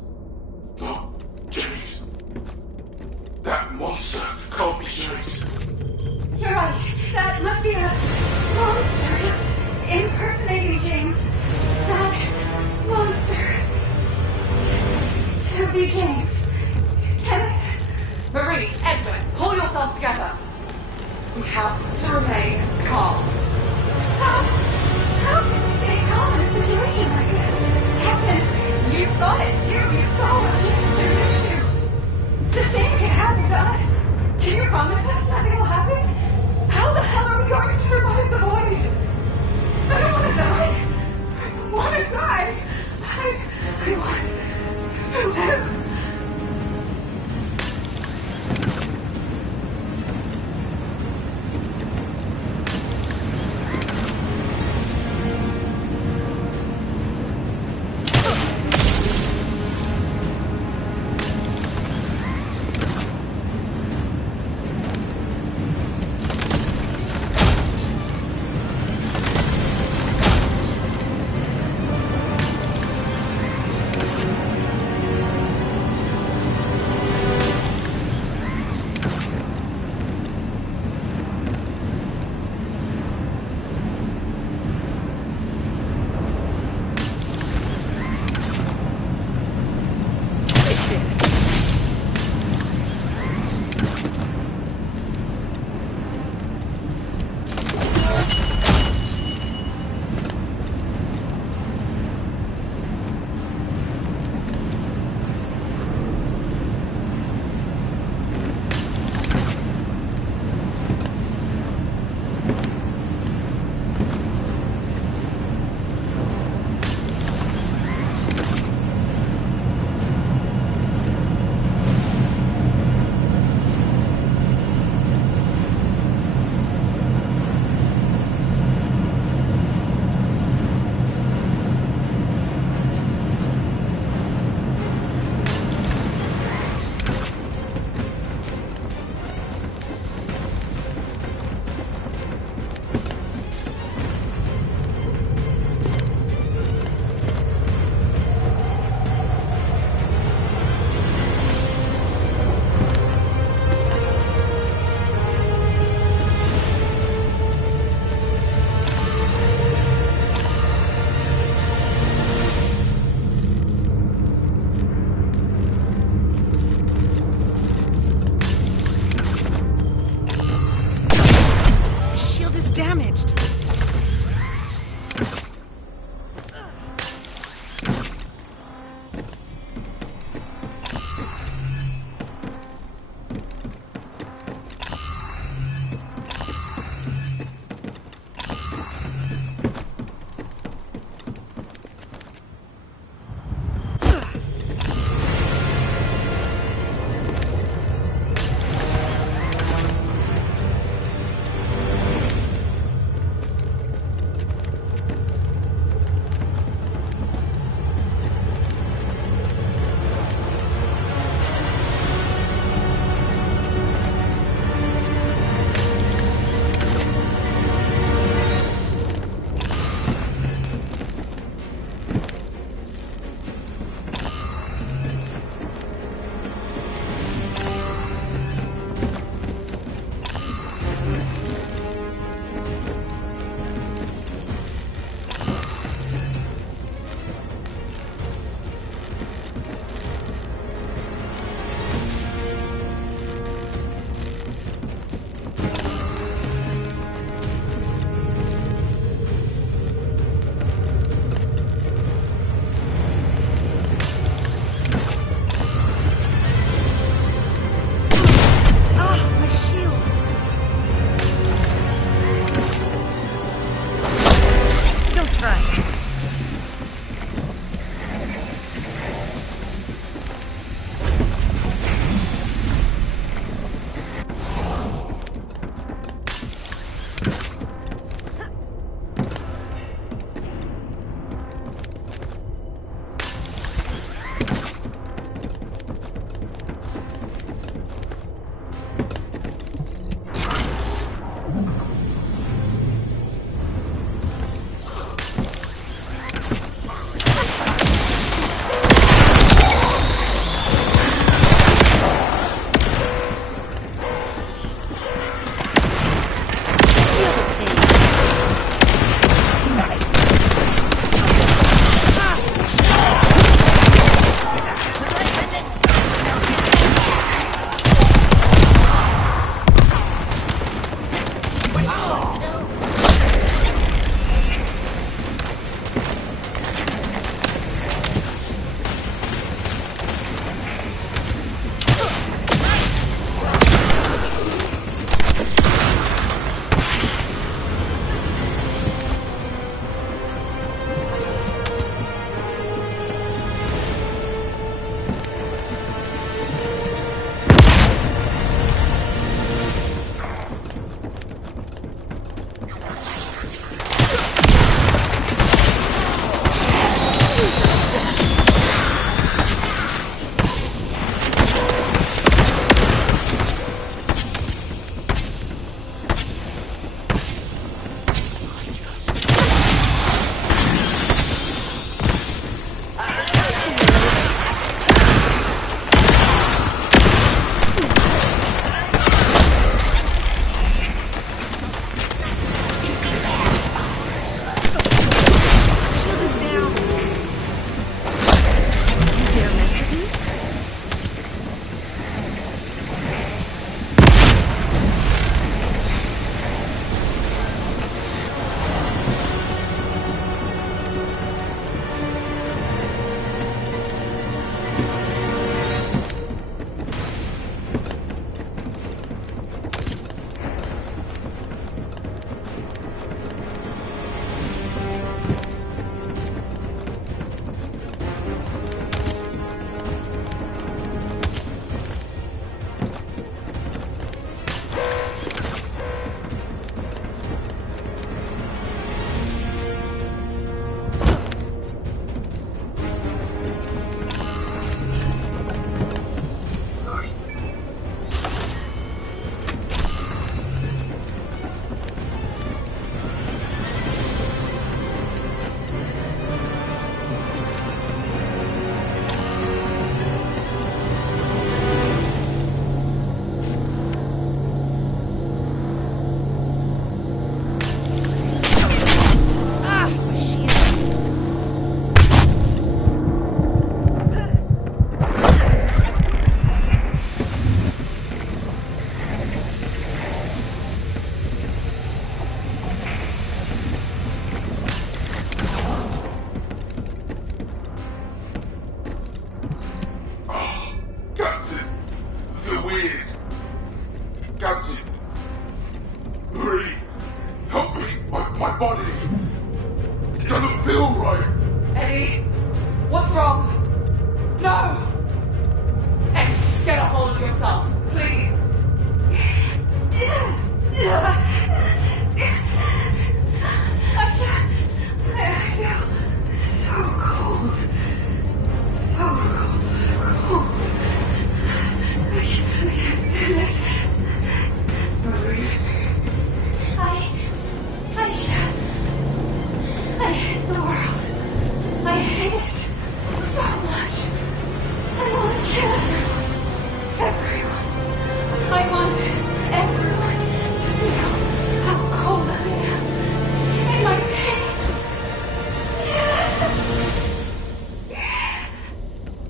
not James. That monster can't be James. You're right. That must be a monster just impersonating James. That monster can't be James. Can it? Marie, Edwin, pull yourselves together. We have to remain calm. How can we stay calm in a situation like this? Captain, You saw it too. You saw what James did too. the same can happen to us. Can you promise us nothing will happen? How the hell are we going to survive the void? I don't want to die. I don't want to die. I want to live.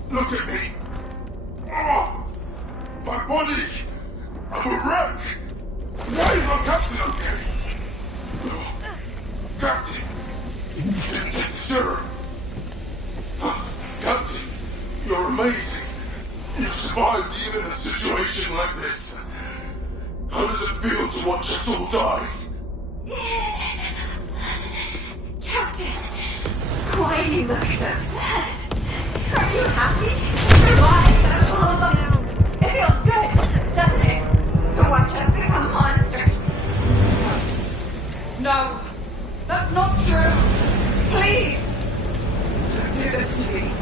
Look at me! Oh, my body! I'm a wreck! Why is my captain okay? Oh, Captain! You didn't take the serum! Oh, Captain, you're amazing! You survived even a situation like this. How does it feel to watch us all die? Captain, why do you look so sad? Are you happy? Your lives that are full of them. It feels good, doesn't it? To watch us become monsters. No, that's not true. Please, don't do this to me.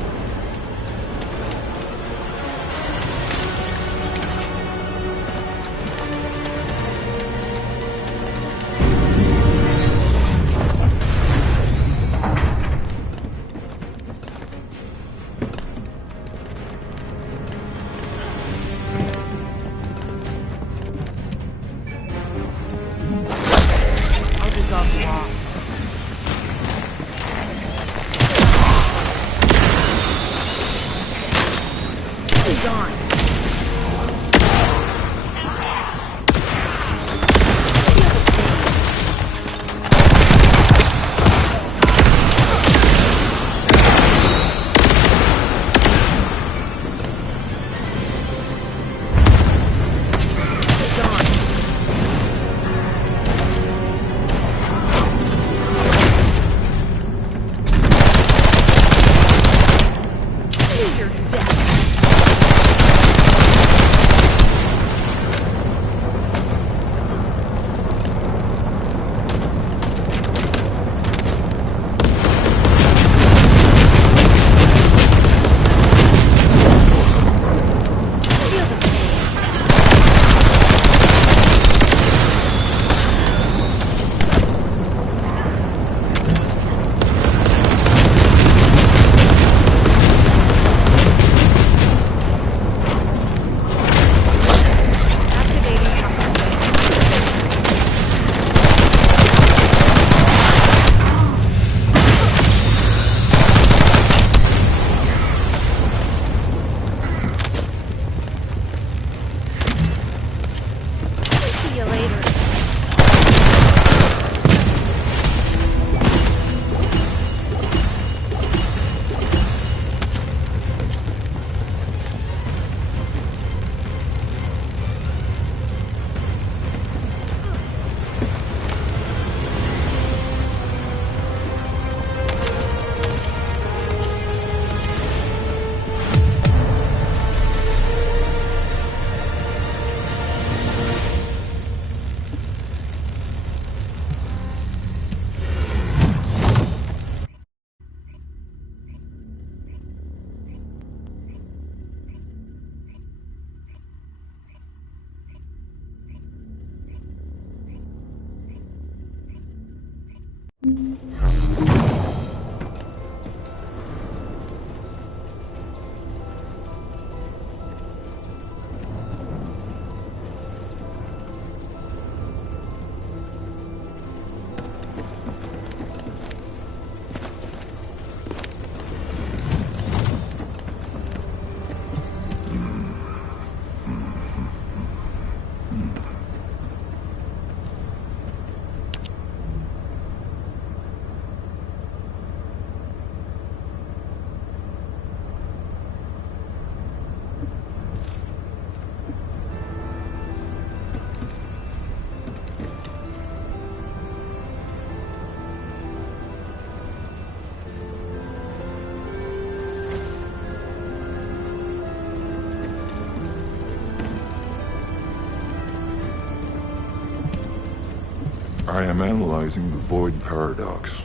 I am analyzing the Void Paradox.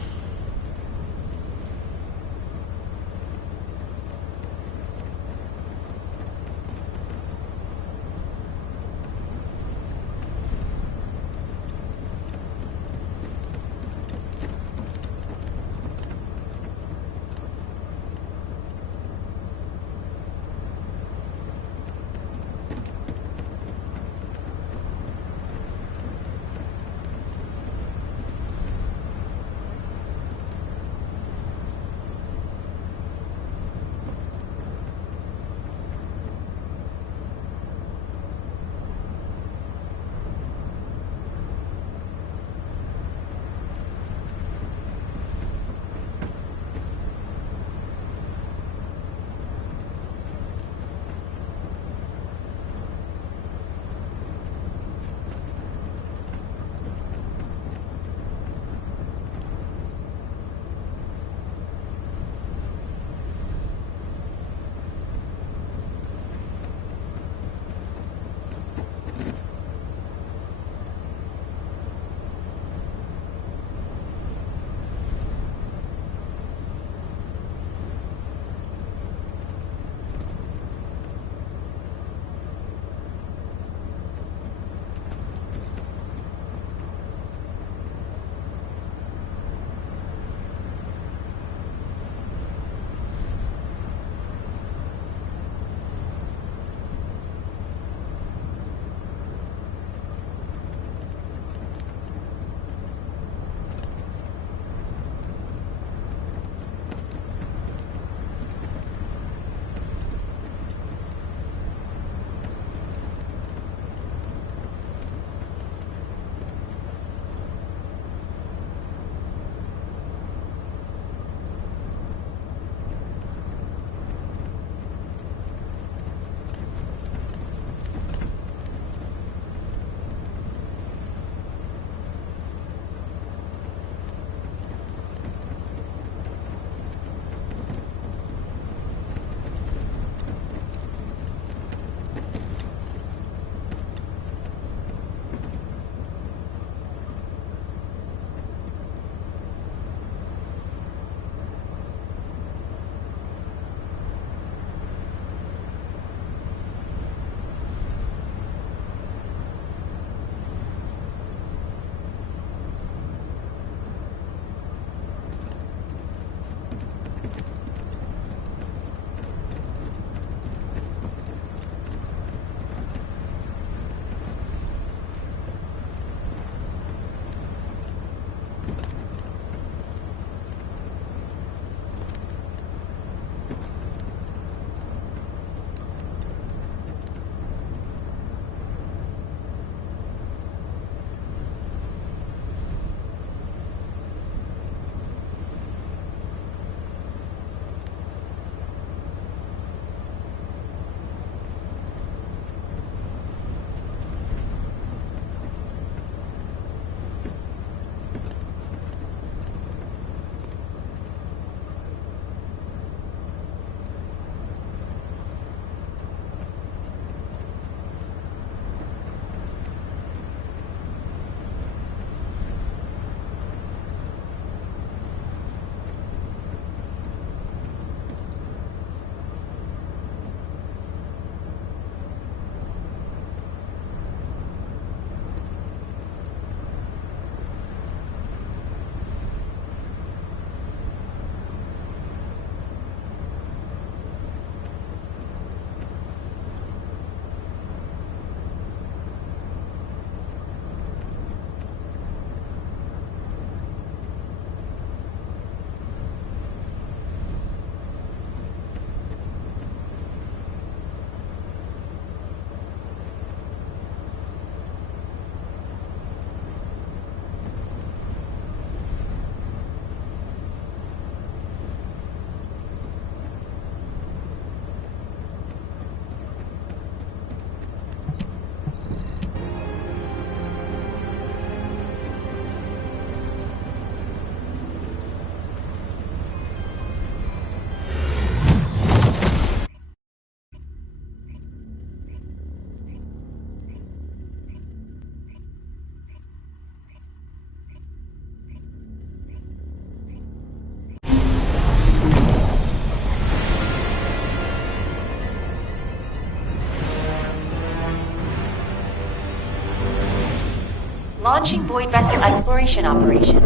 Launching Void Vessel Exploration Operation.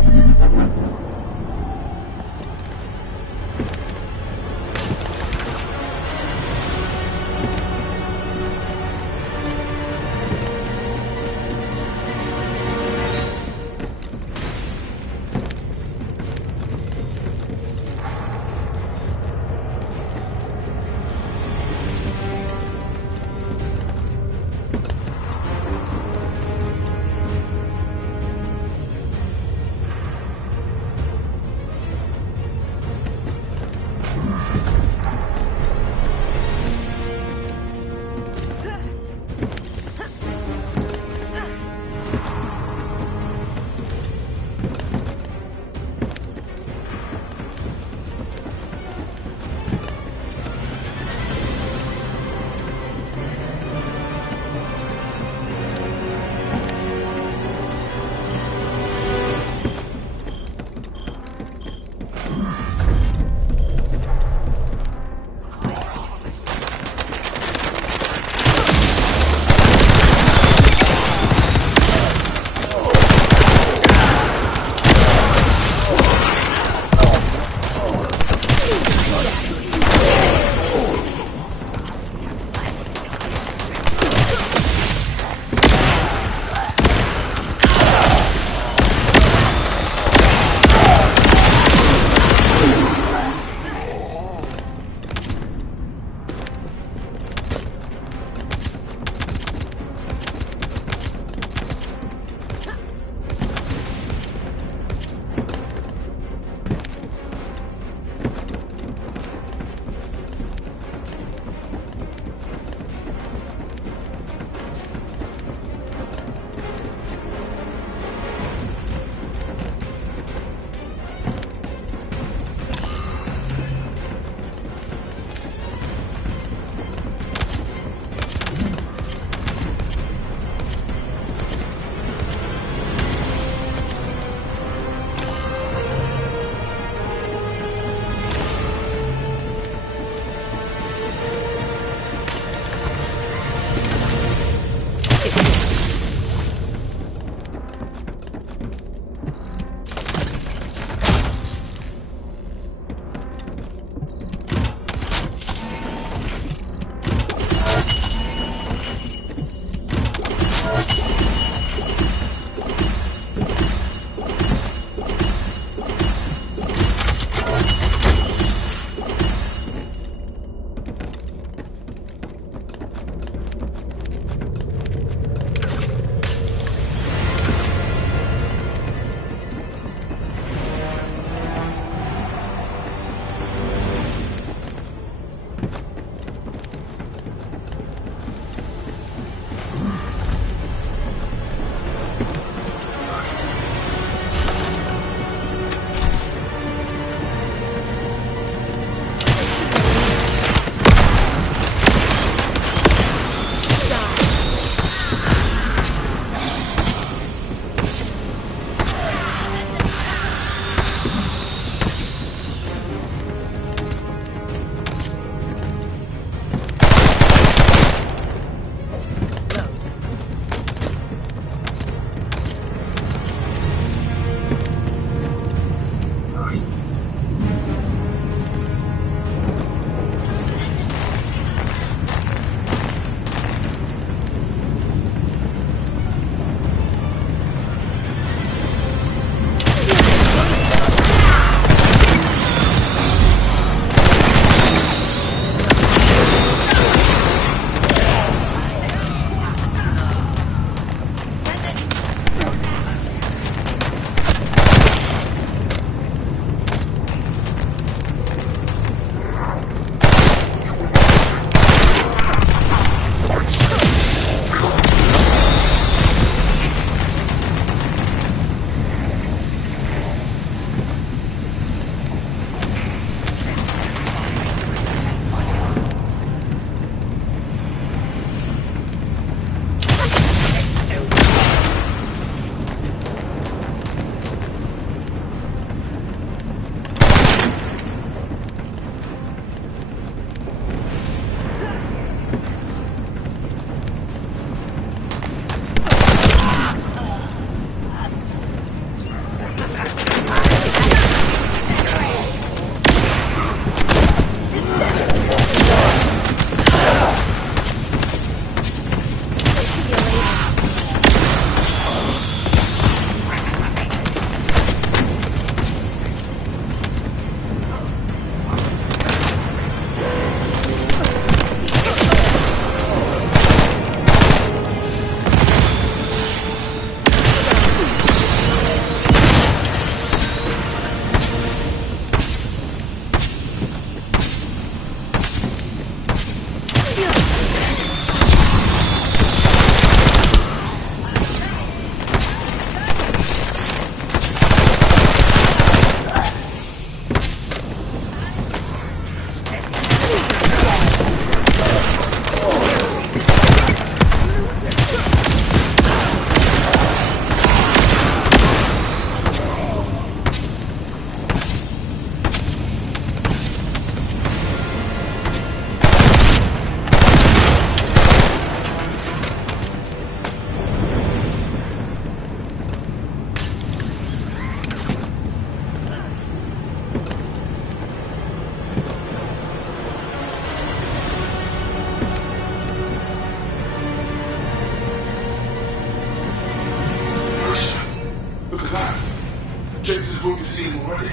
see him already?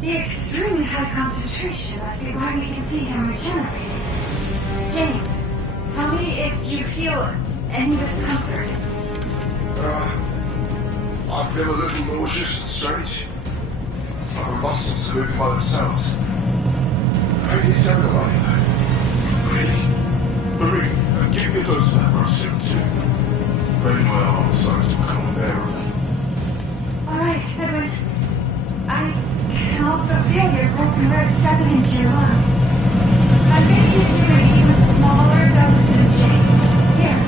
The extremely high concentration must be why we can see him regenerate. James, tell me if you feel any discomfort. I feel a little nauseous and strange. It's like the muscles are moving by themselves. Maybe it's terrible, are you? Really? Marie, give me a dose of that Mercium too. Maybe my arm is starting to become unbearable. Alright, Edwin. I can also feel your broken ribs settling into your lungs. I'm going to give you an even smaller dose than James. Here,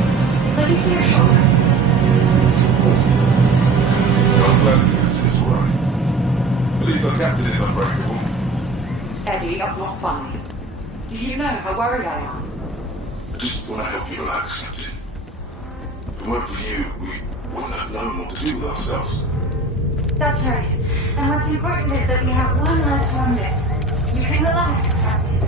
let me see your shoulder. I'm glad the captain is alright. At least our captain is unbreakable. Eddie, that's not funny. Do you know how worried I am? I just want to help you relax, Captain. If it weren't for you, we wouldn't have known what to do with ourselves. That's right. And what's important is that we have one less wounded. You can relax, Captain.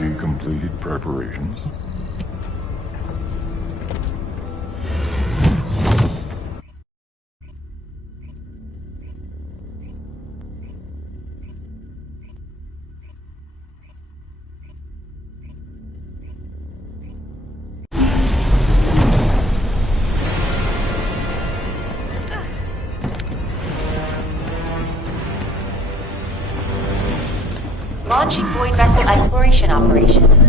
Have you completed preparations? Launching void vessel exploration operation.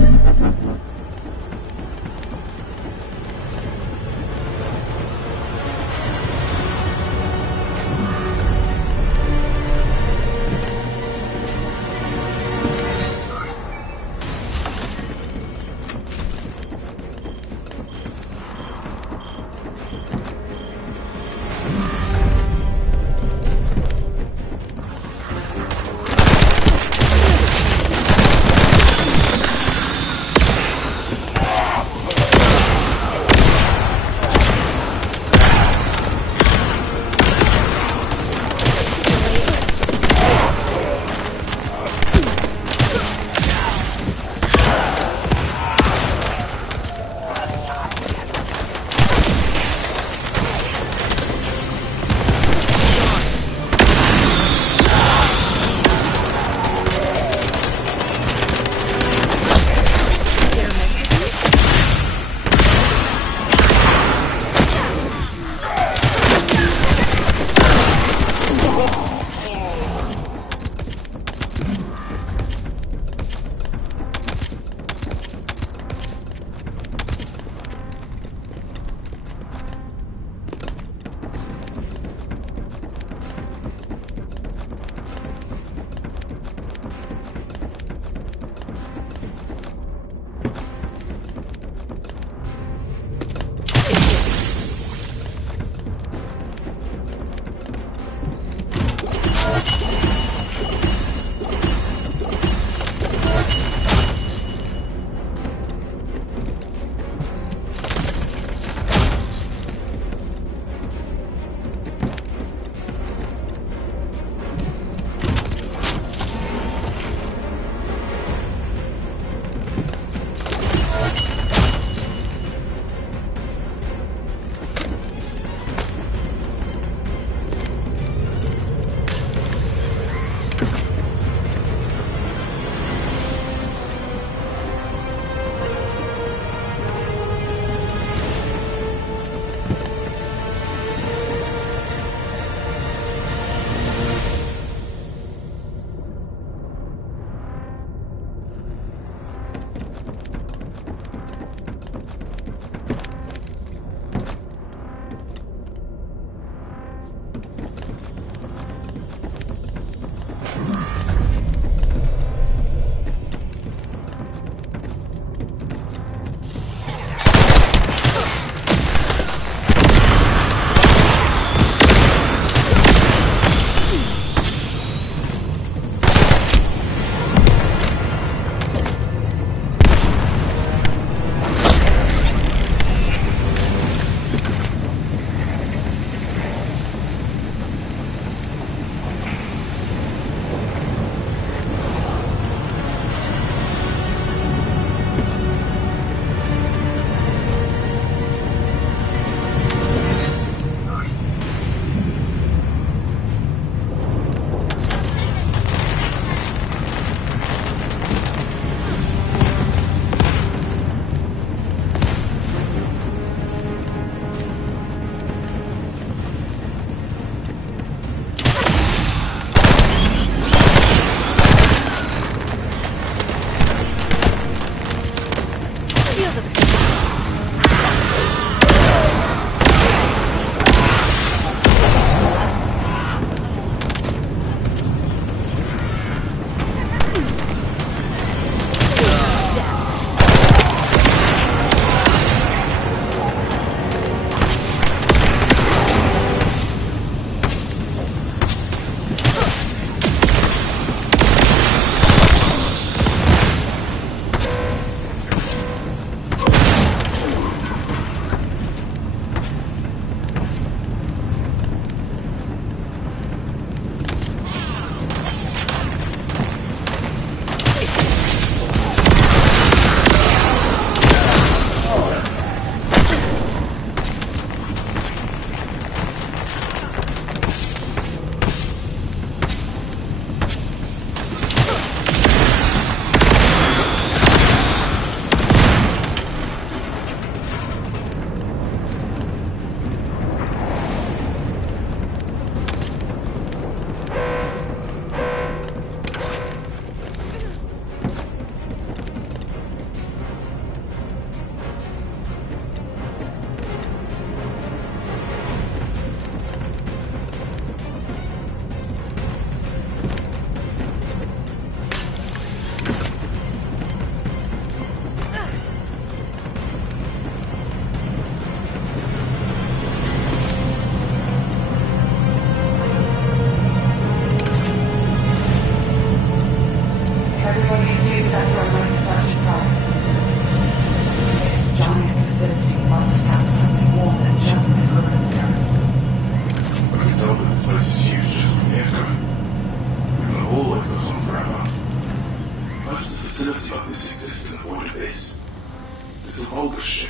Volga ship.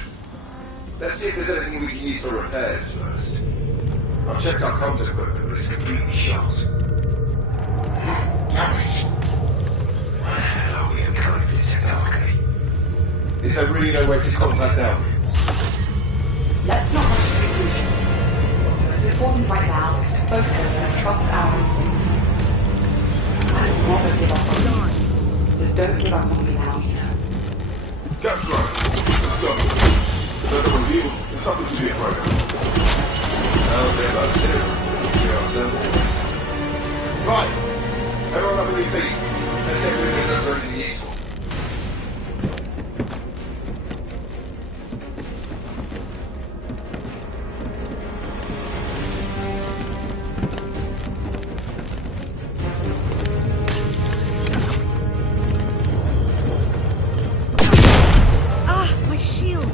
Let's see if there's anything we can use for repairs first. I've checked our comms equipment, but it's completely shot. Damn it! Well, we can't detect Arcade. Is there really no way to contact them? Let's not rush to conclusions. What's most important right now is to focus and trust our instincts. I will never give up on you. So don't give up on me now. That's right. Stop. There's no reveal. There's nothing to be afraid of. Now they're about zero. We are simple. Right. Everyone up on your feet. Let's take a look at anything useful. My shield!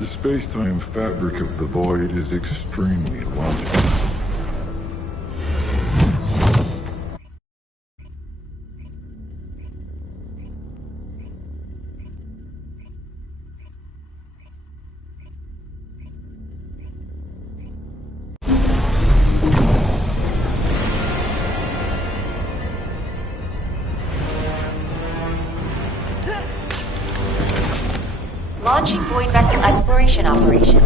The space-time fabric of the void is extremely logical. Launching Void Vessel Exploration Operation.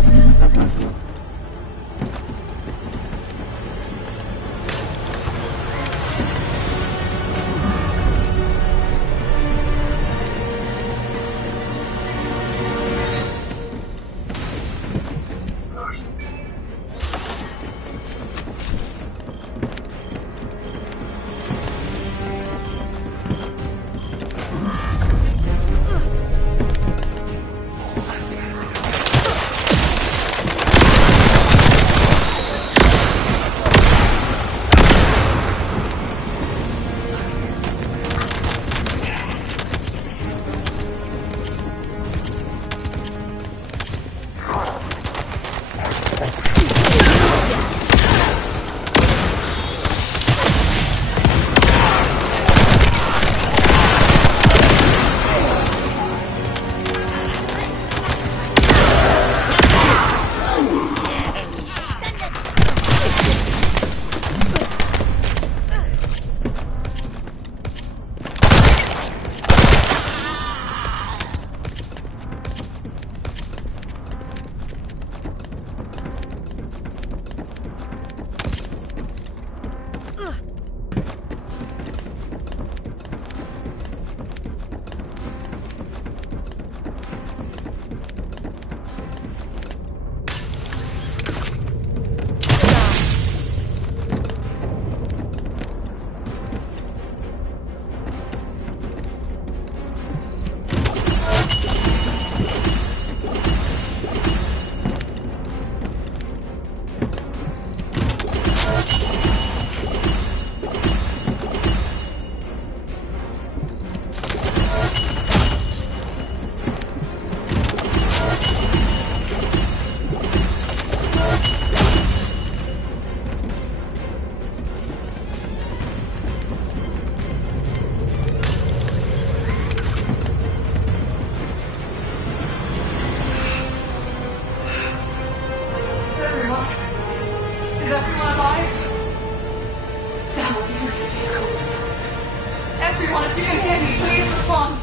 Everyone, if you can hear me, please respond.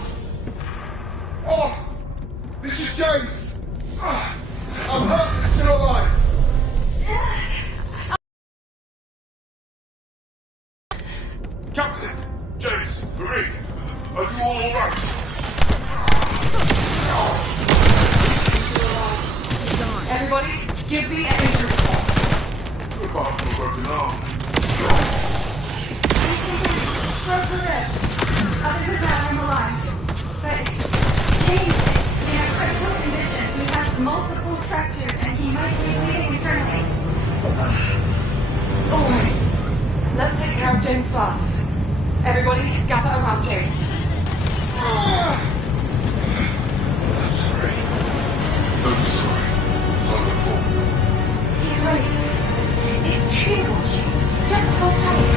Oh, this is James. I'm hurt, but still alive. Captain! James! Marie! Are you all alright? Everybody, give me an injury report. Apart from a broken arm. Stroke the rib. Other than that, I'm alive. But James is in a critical condition. He has multiple fractures and he might be bleeding internally. Alright. Let's take care of James first. Everybody, gather around James. He's ready. It's treatable, James. Just hold tight.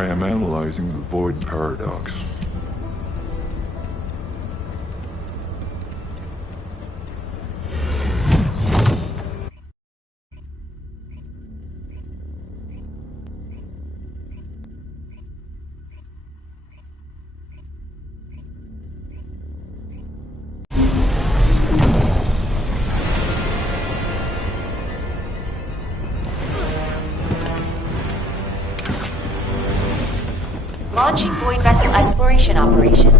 I am analyzing the void paradox. Launching Void Vessel Exploration Operation.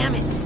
Damn it!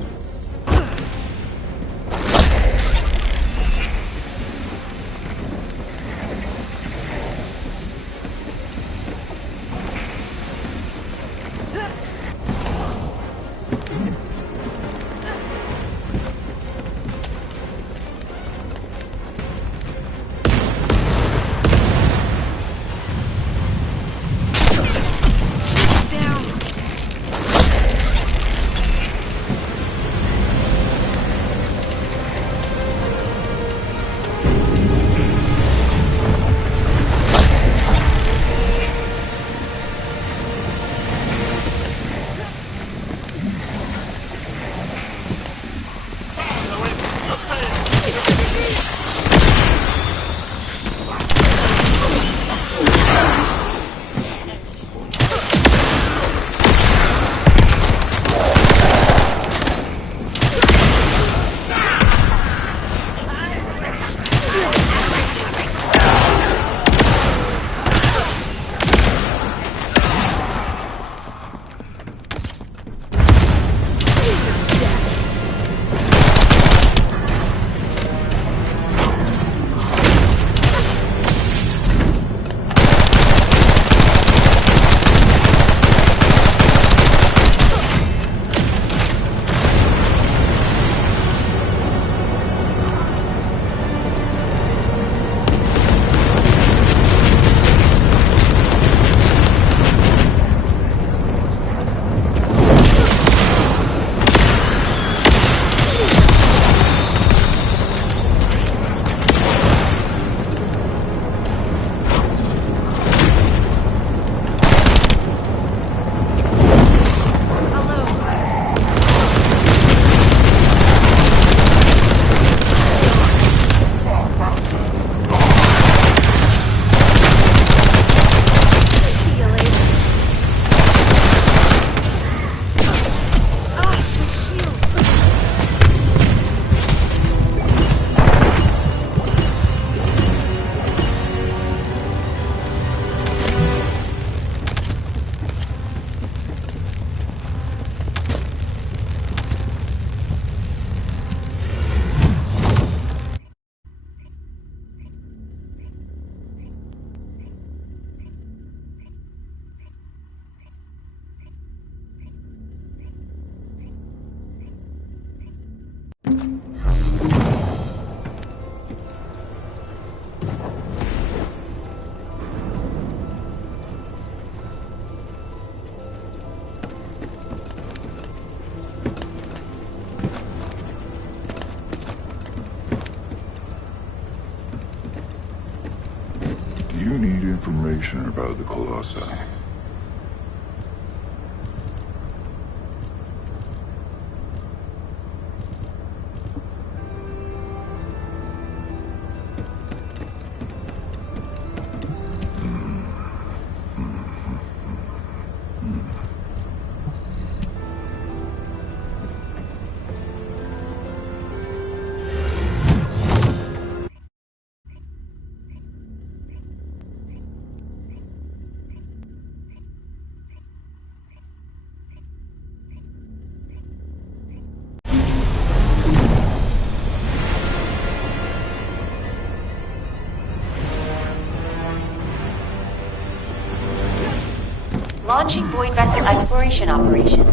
You need information about the Colossi. Launching Void Vessel Exploration Operation.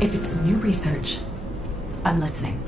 If it's new research, I'm listening.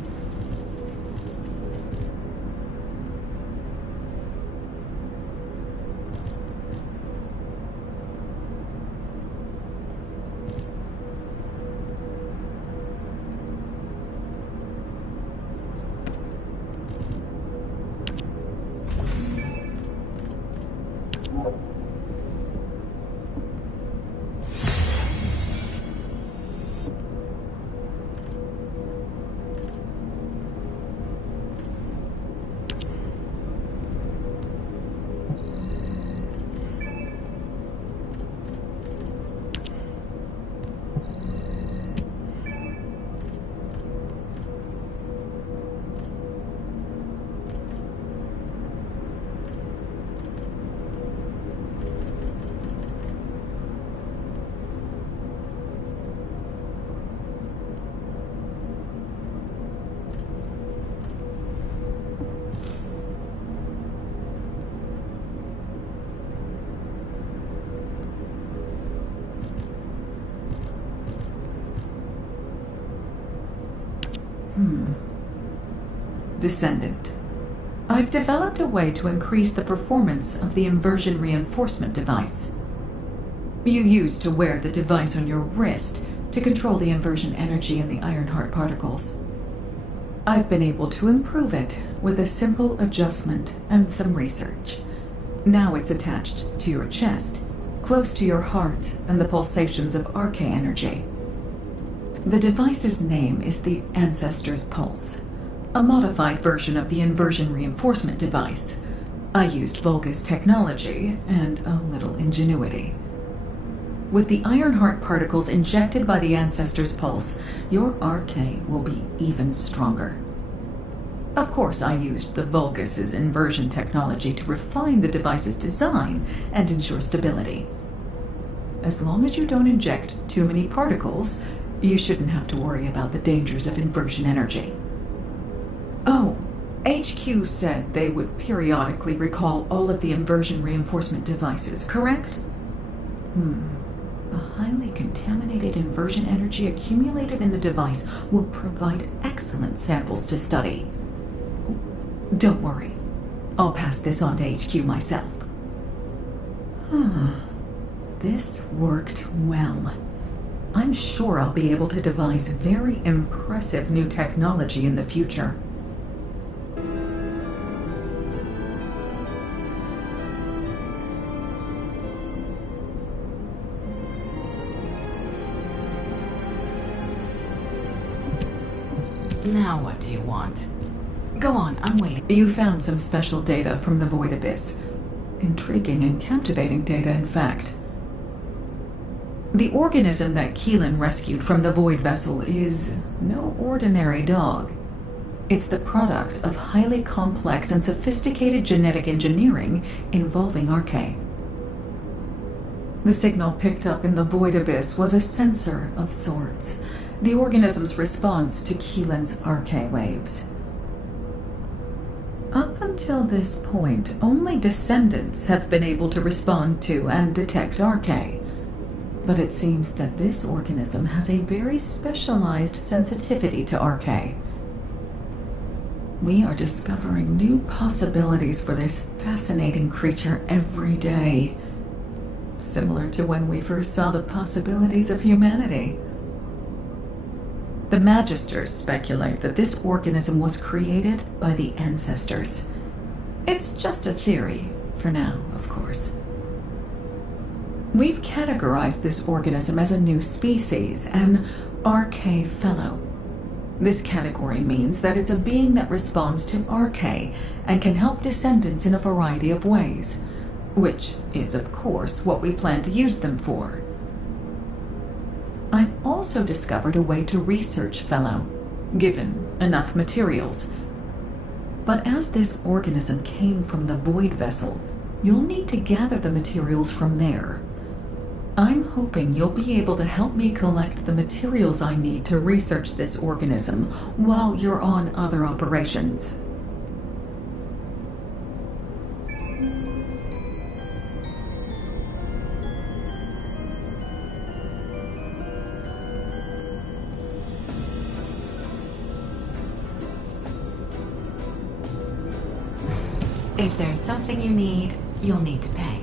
Descendant. I've developed a way to increase the performance of the inversion reinforcement device. You used to wear the device on your wrist to control the inversion energy in the Ironheart particles. I've been able to improve it with a simple adjustment and some research. Now it's attached to your chest, close to your heart and the pulsations of Arche energy. The device's name is the Ancestor's Pulse, a modified version of the inversion reinforcement device. I used Vulgus technology and a little ingenuity. With the Ironheart particles injected by the Ancestor's Pulse, your Arche will be even stronger. Of course, I used the Vulgus's inversion technology to refine the device's design and ensure stability. As long as you don't inject too many particles, you shouldn't have to worry about the dangers of inversion energy. Oh, HQ said they would periodically recall all of the inversion reinforcement devices, correct? The highly contaminated inversion energy accumulated in the device will provide excellent samples to study. Don't worry. I'll pass this on to HQ myself. This worked well. I'm sure I'll be able to devise very impressive new technology in the future. Now what do you want? Go on, I'm waiting. You found some special data from the Void Abyss. Intriguing and captivating data, in fact. The organism that Keelan rescued from the Void Vessel is no ordinary dog. It's the product of highly complex and sophisticated genetic engineering involving Arche. The signal picked up in the Void Abyss was a sensor of sorts, the organism's response to Keelan's Arche waves. Up until this point, only Descendants have been able to respond to and detect Arche. But it seems that this organism has a very specialized sensitivity to Arche. We are discovering new possibilities for this fascinating creature every day. Similar to when we first saw the possibilities of humanity. The Magisters speculate that this organism was created by the Ancestors. It's just a theory, for now, of course. We've categorized this organism as a new species, an Arche Fellow. This category means that it's a being that responds to Arche and can help Descendants in a variety of ways, which is, of course, what we plan to use them for. I've also discovered a way to research Fellow, given enough materials. But as this organism came from the Void Vessel, you'll need to gather the materials from there. I'm hoping you'll be able to help me collect the materials I need to research this organism while you're on other operations. If there's something you need, you'll need to pay.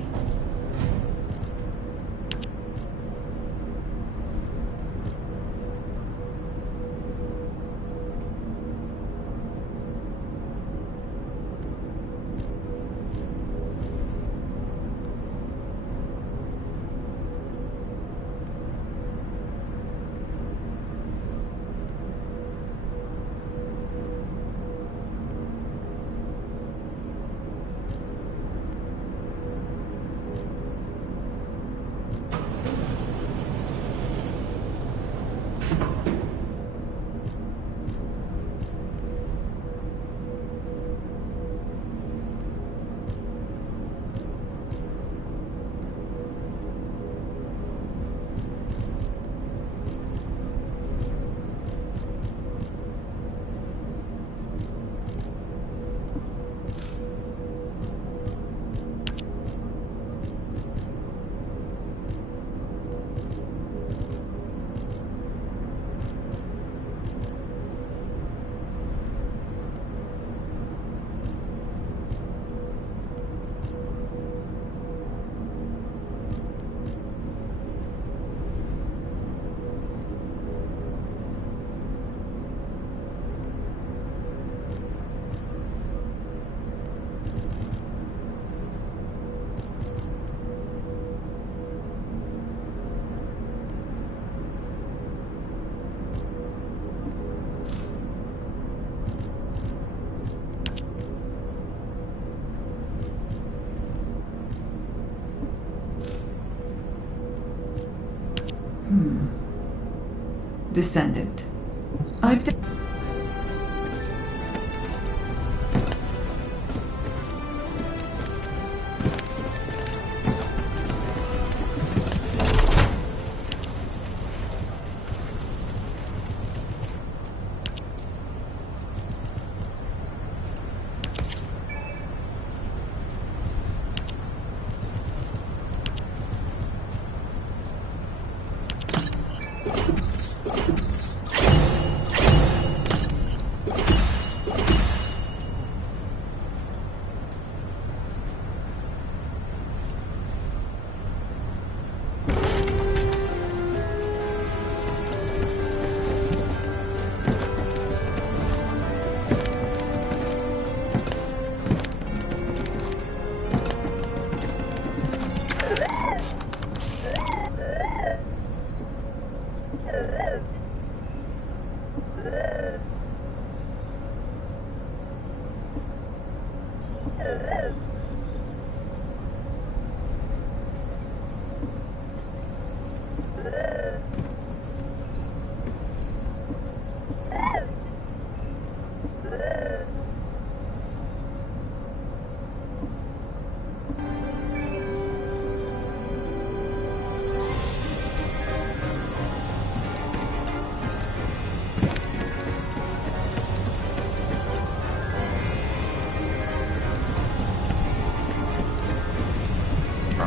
Descendant. I've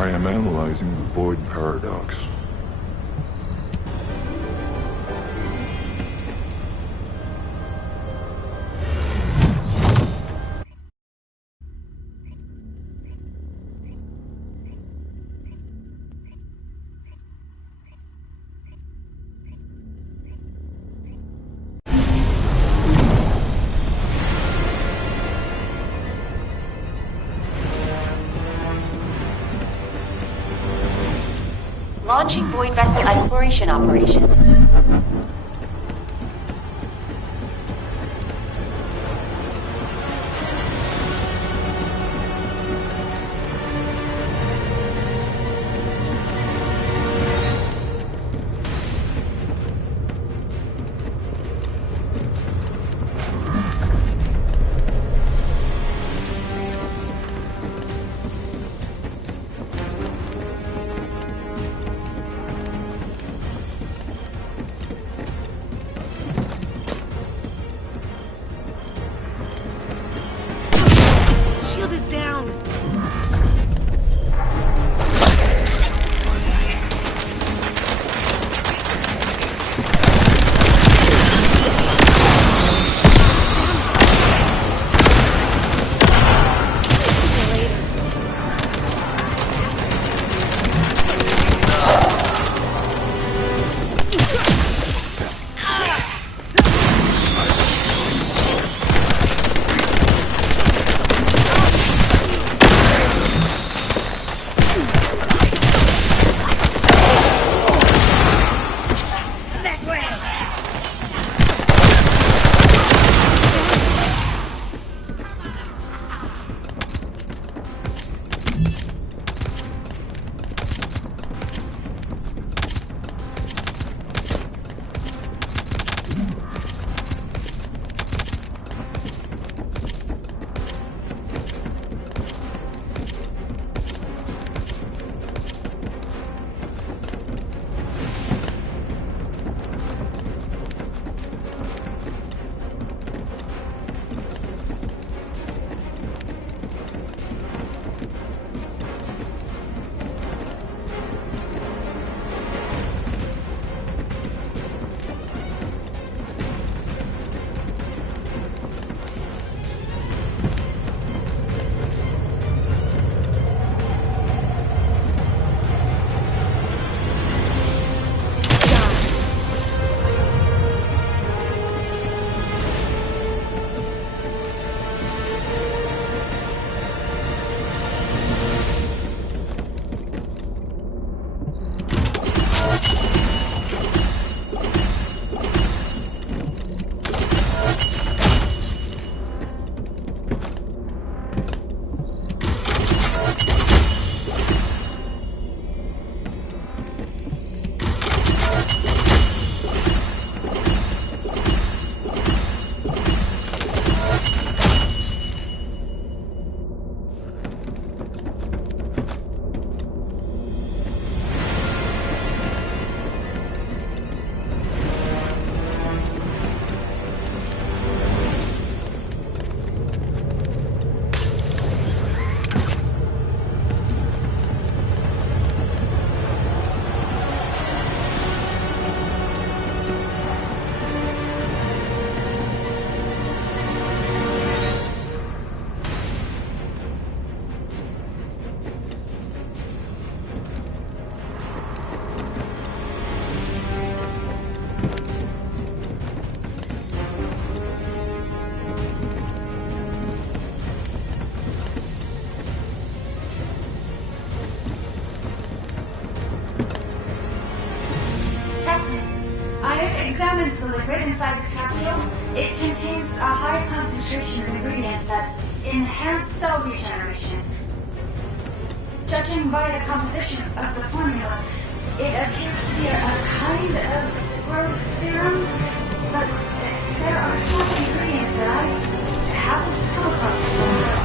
I am analyzing the Void Paradox. Launching Void Vessel Exploration Operation. I've examined the liquid inside this capsule. It contains a high concentration of ingredients that enhance cell regeneration. Judging by the composition of the formula, it appears to be a kind of growth serum, but there are some ingredients that I haven't come across before, so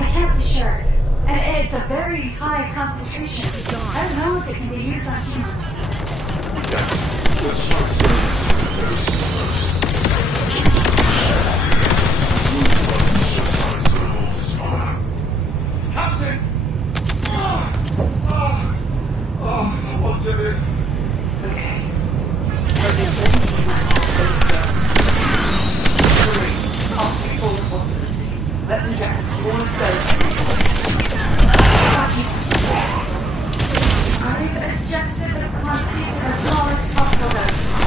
I can't be sure. And it's a very high concentration. I don't know if it can be used on humans. Captain! What's in it? Okay. Let's inject all of those. I've adjusted the quantity to the smallest possible dose.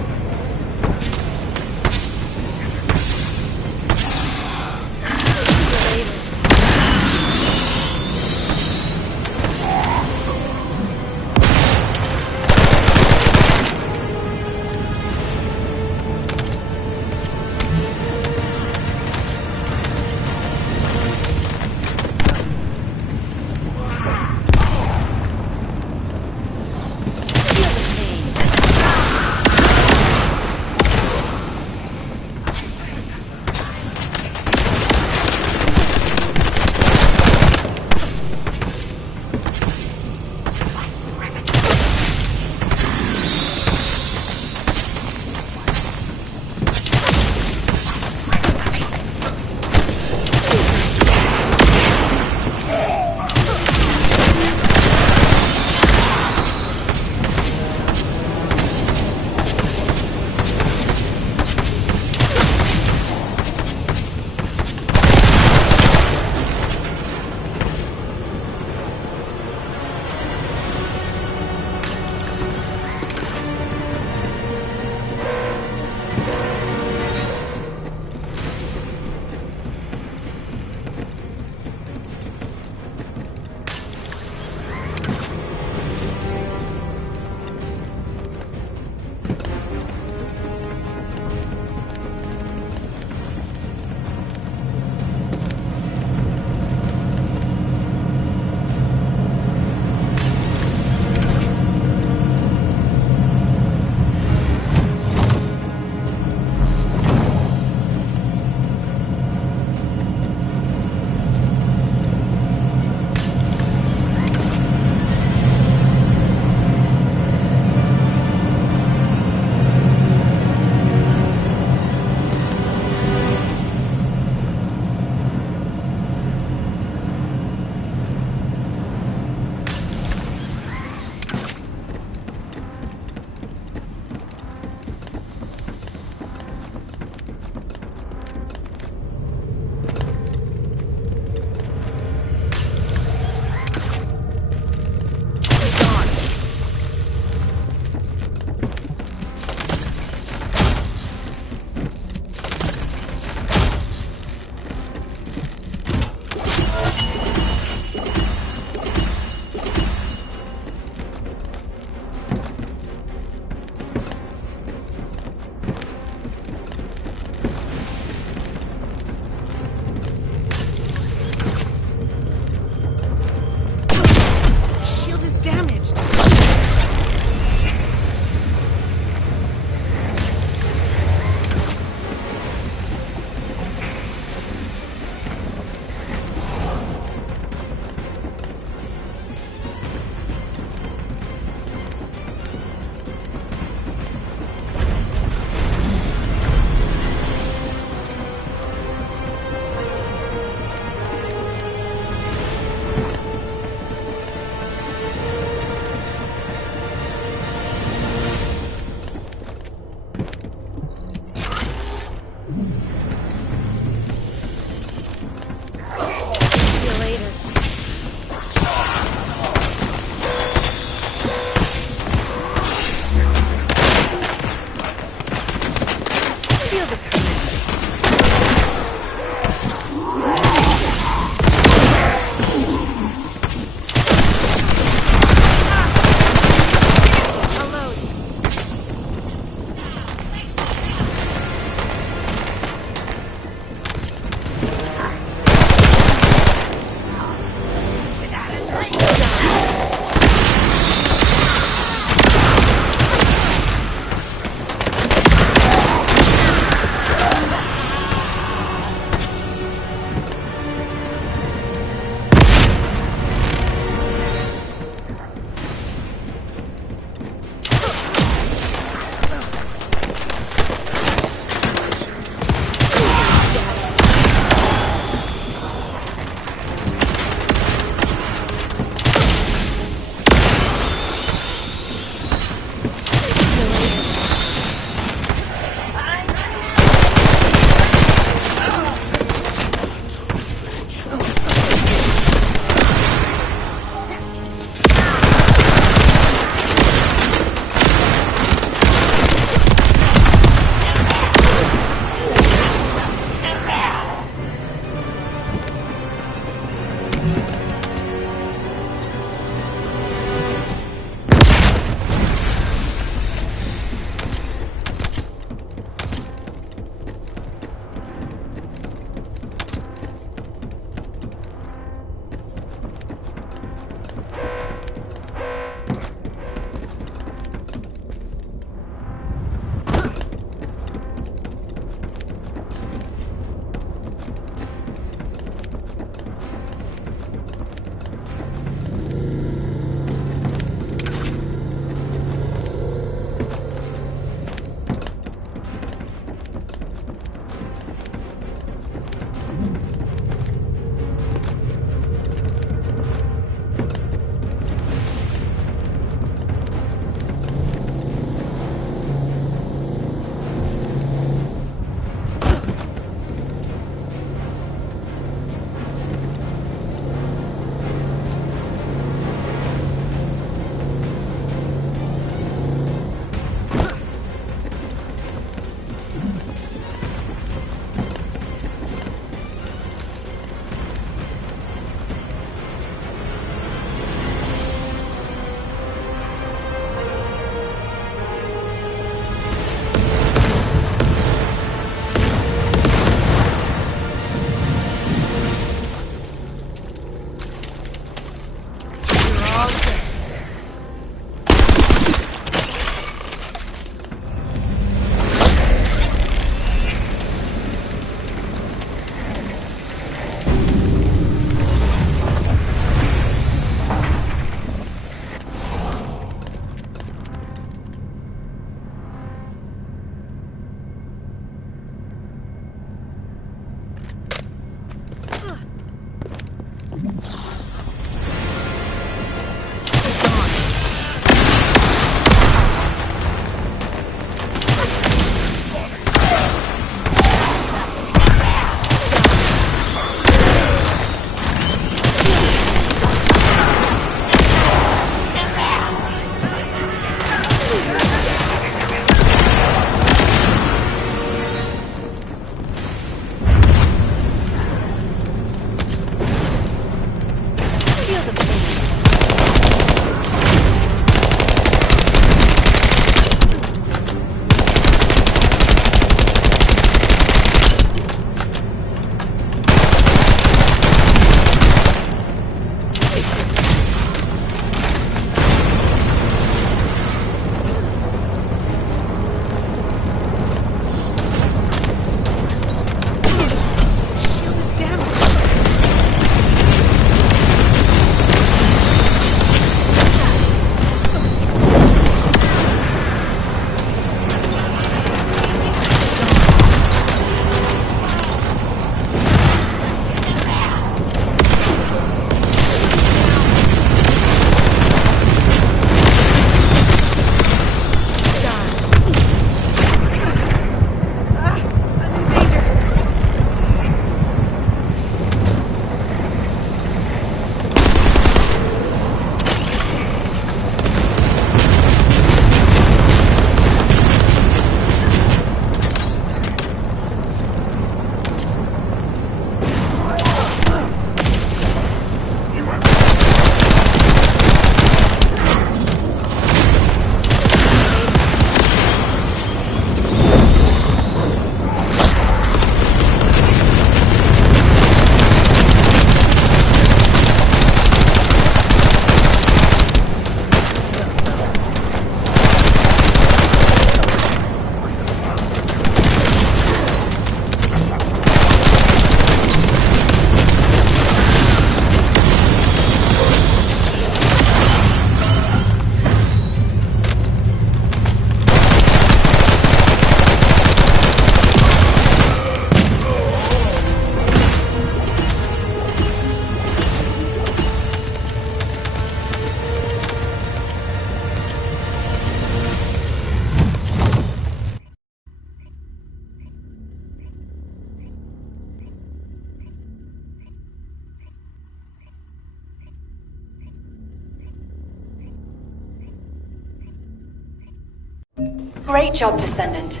Great job, Descendant.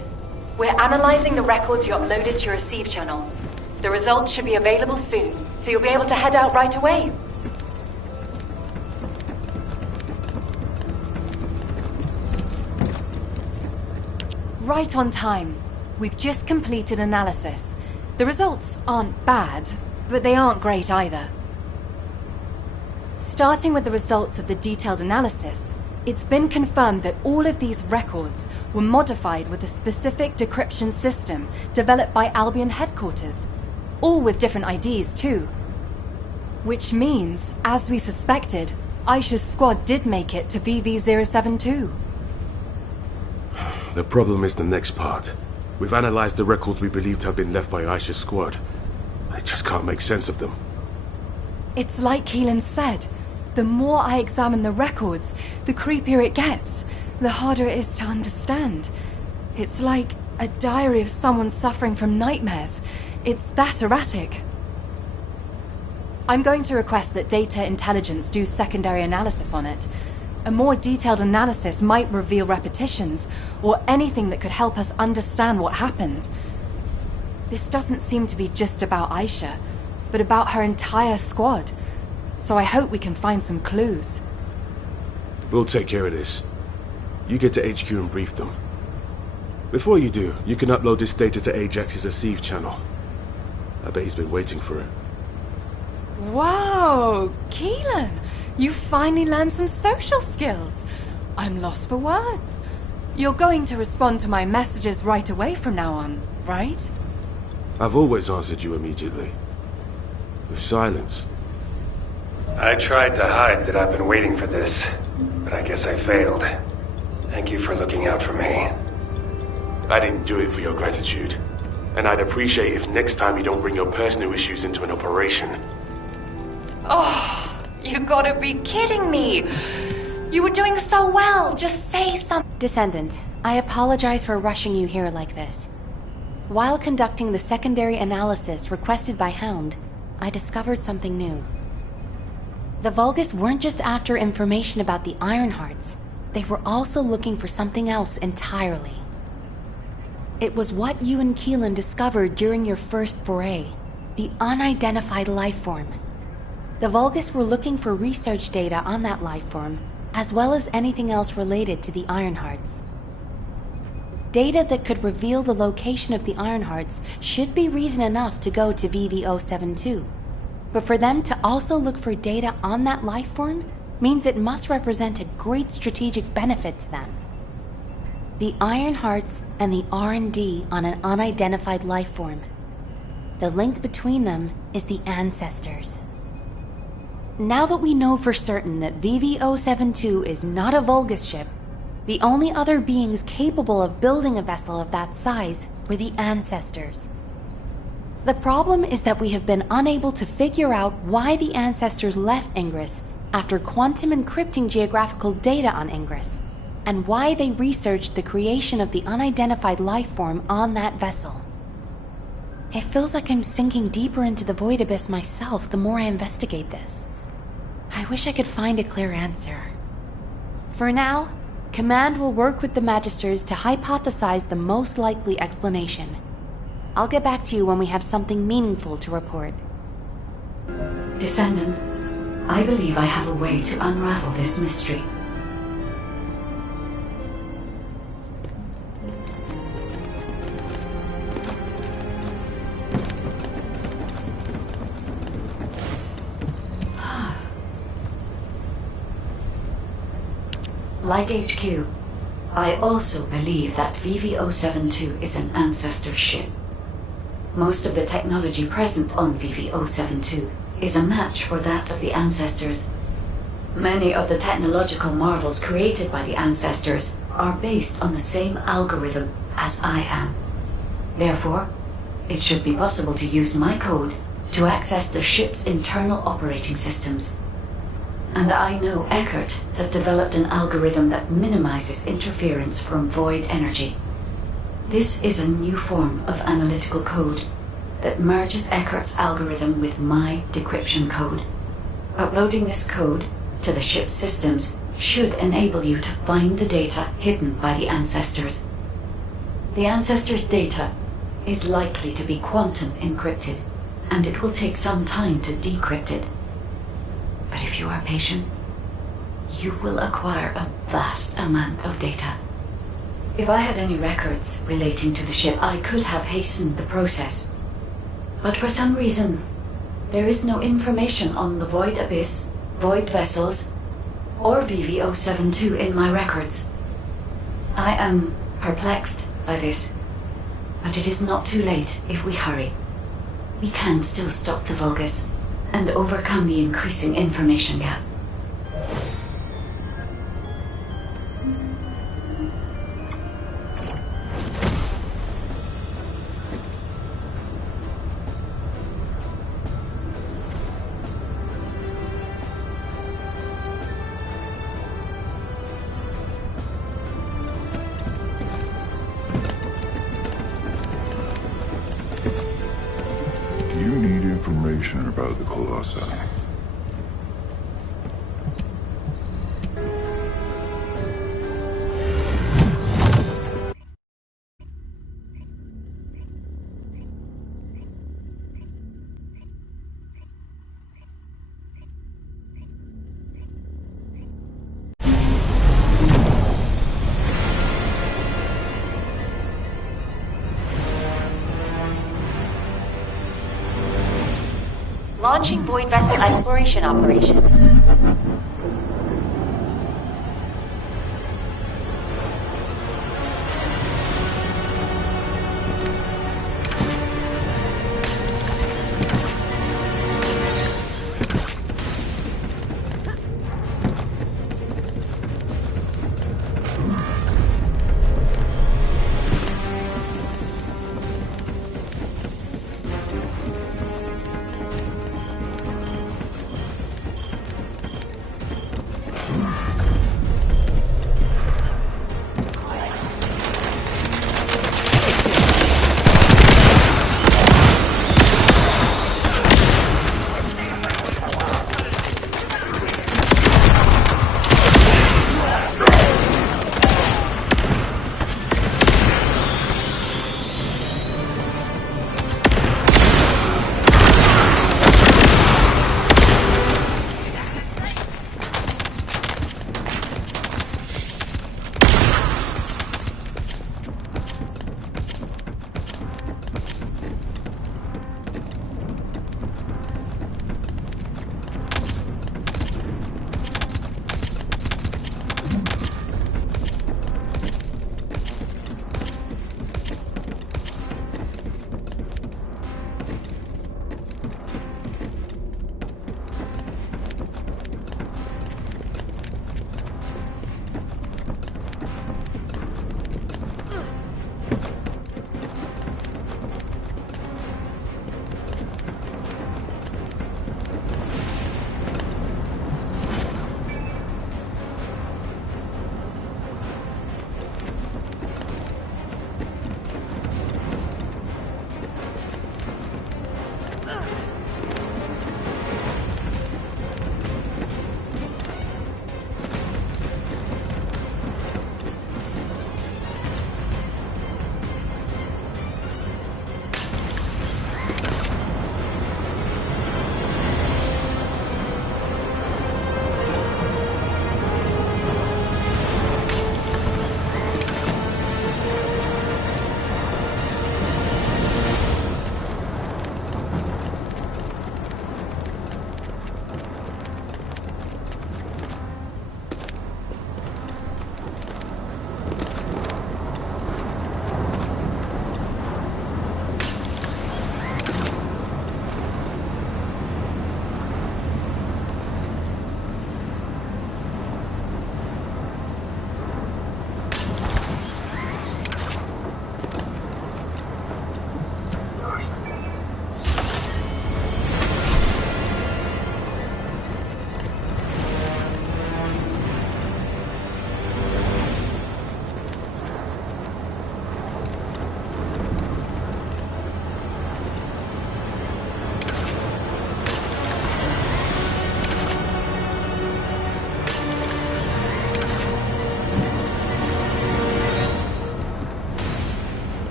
We're analyzing the records you uploaded to your receive channel. The results should be available soon, so you'll be able to head out right away. Right on time. We've just completed analysis. The results aren't bad, but they aren't great either. Starting with the results of the detailed analysis, it's been confirmed that all of these records were modified with a specific decryption system developed by Albion headquarters, all with different IDs too. Which means, as we suspected, Aisha's squad did make it to VV-072. The problem is the next part. We've analyzed the records we believe to have been left by Aisha's squad. I just can't make sense of them. It's like Keelan said. The more I examine the records, the creepier it gets, the harder it is to understand. It's like a diary of someone suffering from nightmares. It's that erratic. I'm going to request that Data Intelligence do secondary analysis on it. A more detailed analysis might reveal repetitions, or anything that could help us understand what happened. This doesn't seem to be just about Aisha, but about her entire squad. So I hope we can find some clues. We'll take care of this. You get to HQ and brief them. Before you do, you can upload this data to Ajax's receive channel. I bet he's been waiting for it. Wow, Keelan! You finally learned some social skills. I'm lost for words. You're going to respond to my messages right away from now on, right? I've always answered you immediately. With silence. I tried to hide that I've been waiting for this, but I guess I failed. Thank you for looking out for me. I didn't do it for your gratitude. And I'd appreciate if next time you don't bring your personal issues into an operation. Oh, you gotta be kidding me! You were doing so well, just say something. Descendant, I apologize for rushing you here like this. While conducting the secondary analysis requested by Hound, I discovered something new. The Vulgus weren't just after information about the Ironhearts, they were also looking for something else entirely. It was what you and Keelan discovered during your first foray, the unidentified life form. The Vulgus were looking for research data on that life form, as well as anything else related to the Ironhearts. Data that could reveal the location of the Ironhearts should be reason enough to go to VV-072. But for them to also look for data on that life form means it must represent a great strategic benefit to them. The Ironhearts and the R&D on an unidentified life form. The link between them is the Ancestors. Now that we know for certain that VV-072 is not a Vulgus ship, the only other beings capable of building a vessel of that size were the Ancestors. The problem is that we have been unable to figure out why the Ancestors left Ingress after quantum encrypting geographical data on Ingress, and why they researched the creation of the unidentified life form on that vessel. It feels like I'm sinking deeper into the void abyss myself the more I investigate this. I wish I could find a clear answer. For now, Command will work with the Magisters to hypothesize the most likely explanation. I'll get back to you when we have something meaningful to report. Descendant, I believe I have a way to unravel this mystery. Like HQ, I also believe that VV-072 is an Ancestor ship. Most of the technology present on VV-072 is a match for that of the Ancestors. Many of the technological marvels created by the Ancestors are based on the same algorithm as I am. Therefore, it should be possible to use my code to access the ship's internal operating systems. And I know Eckert has developed an algorithm that minimizes interference from void energy. This is a new form of analytical code that merges Eckert's algorithm with my decryption code. Uploading this code to the ship's systems should enable you to find the data hidden by the Ancestors The Ancestors' data is likely to be quantum encrypted, and it will take some time to decrypt it. But if you are patient, you will acquire a vast amount of data. If I had any records relating to the ship, I could have hastened the process. But for some reason, there is no information on the Void Abyss, Void Vessels, or VV-072 in my records. I am perplexed by this, but it is not too late if we hurry. We can still stop the Vulgus and overcome the increasing information gap. You need information about the Colossi. Launching Void Vessel Exploration Operation.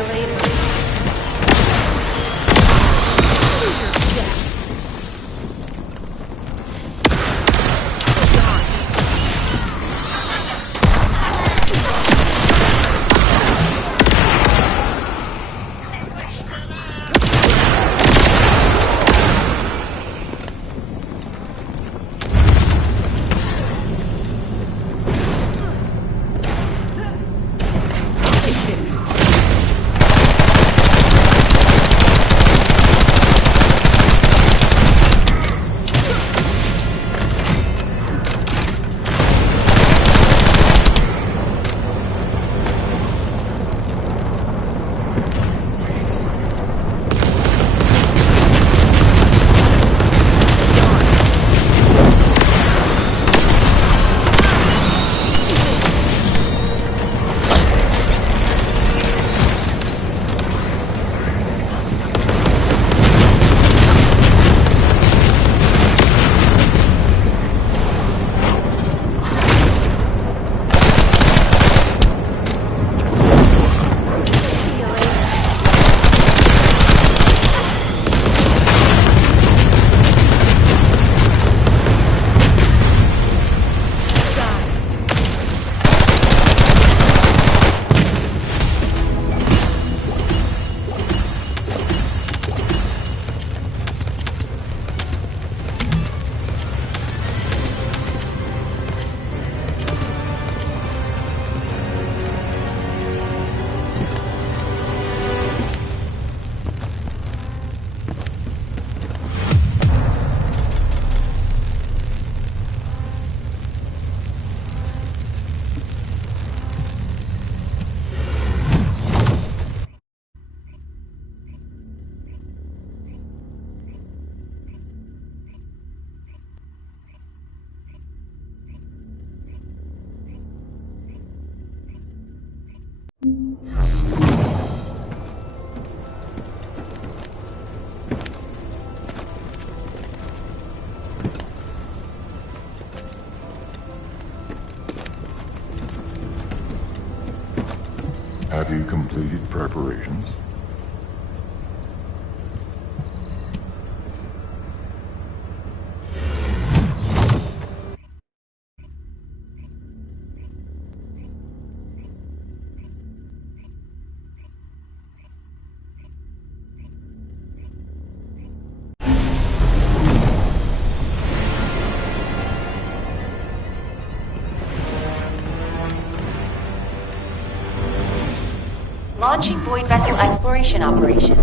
you later. Have you completed preparations? Launching Void Vessel Exploration Operation.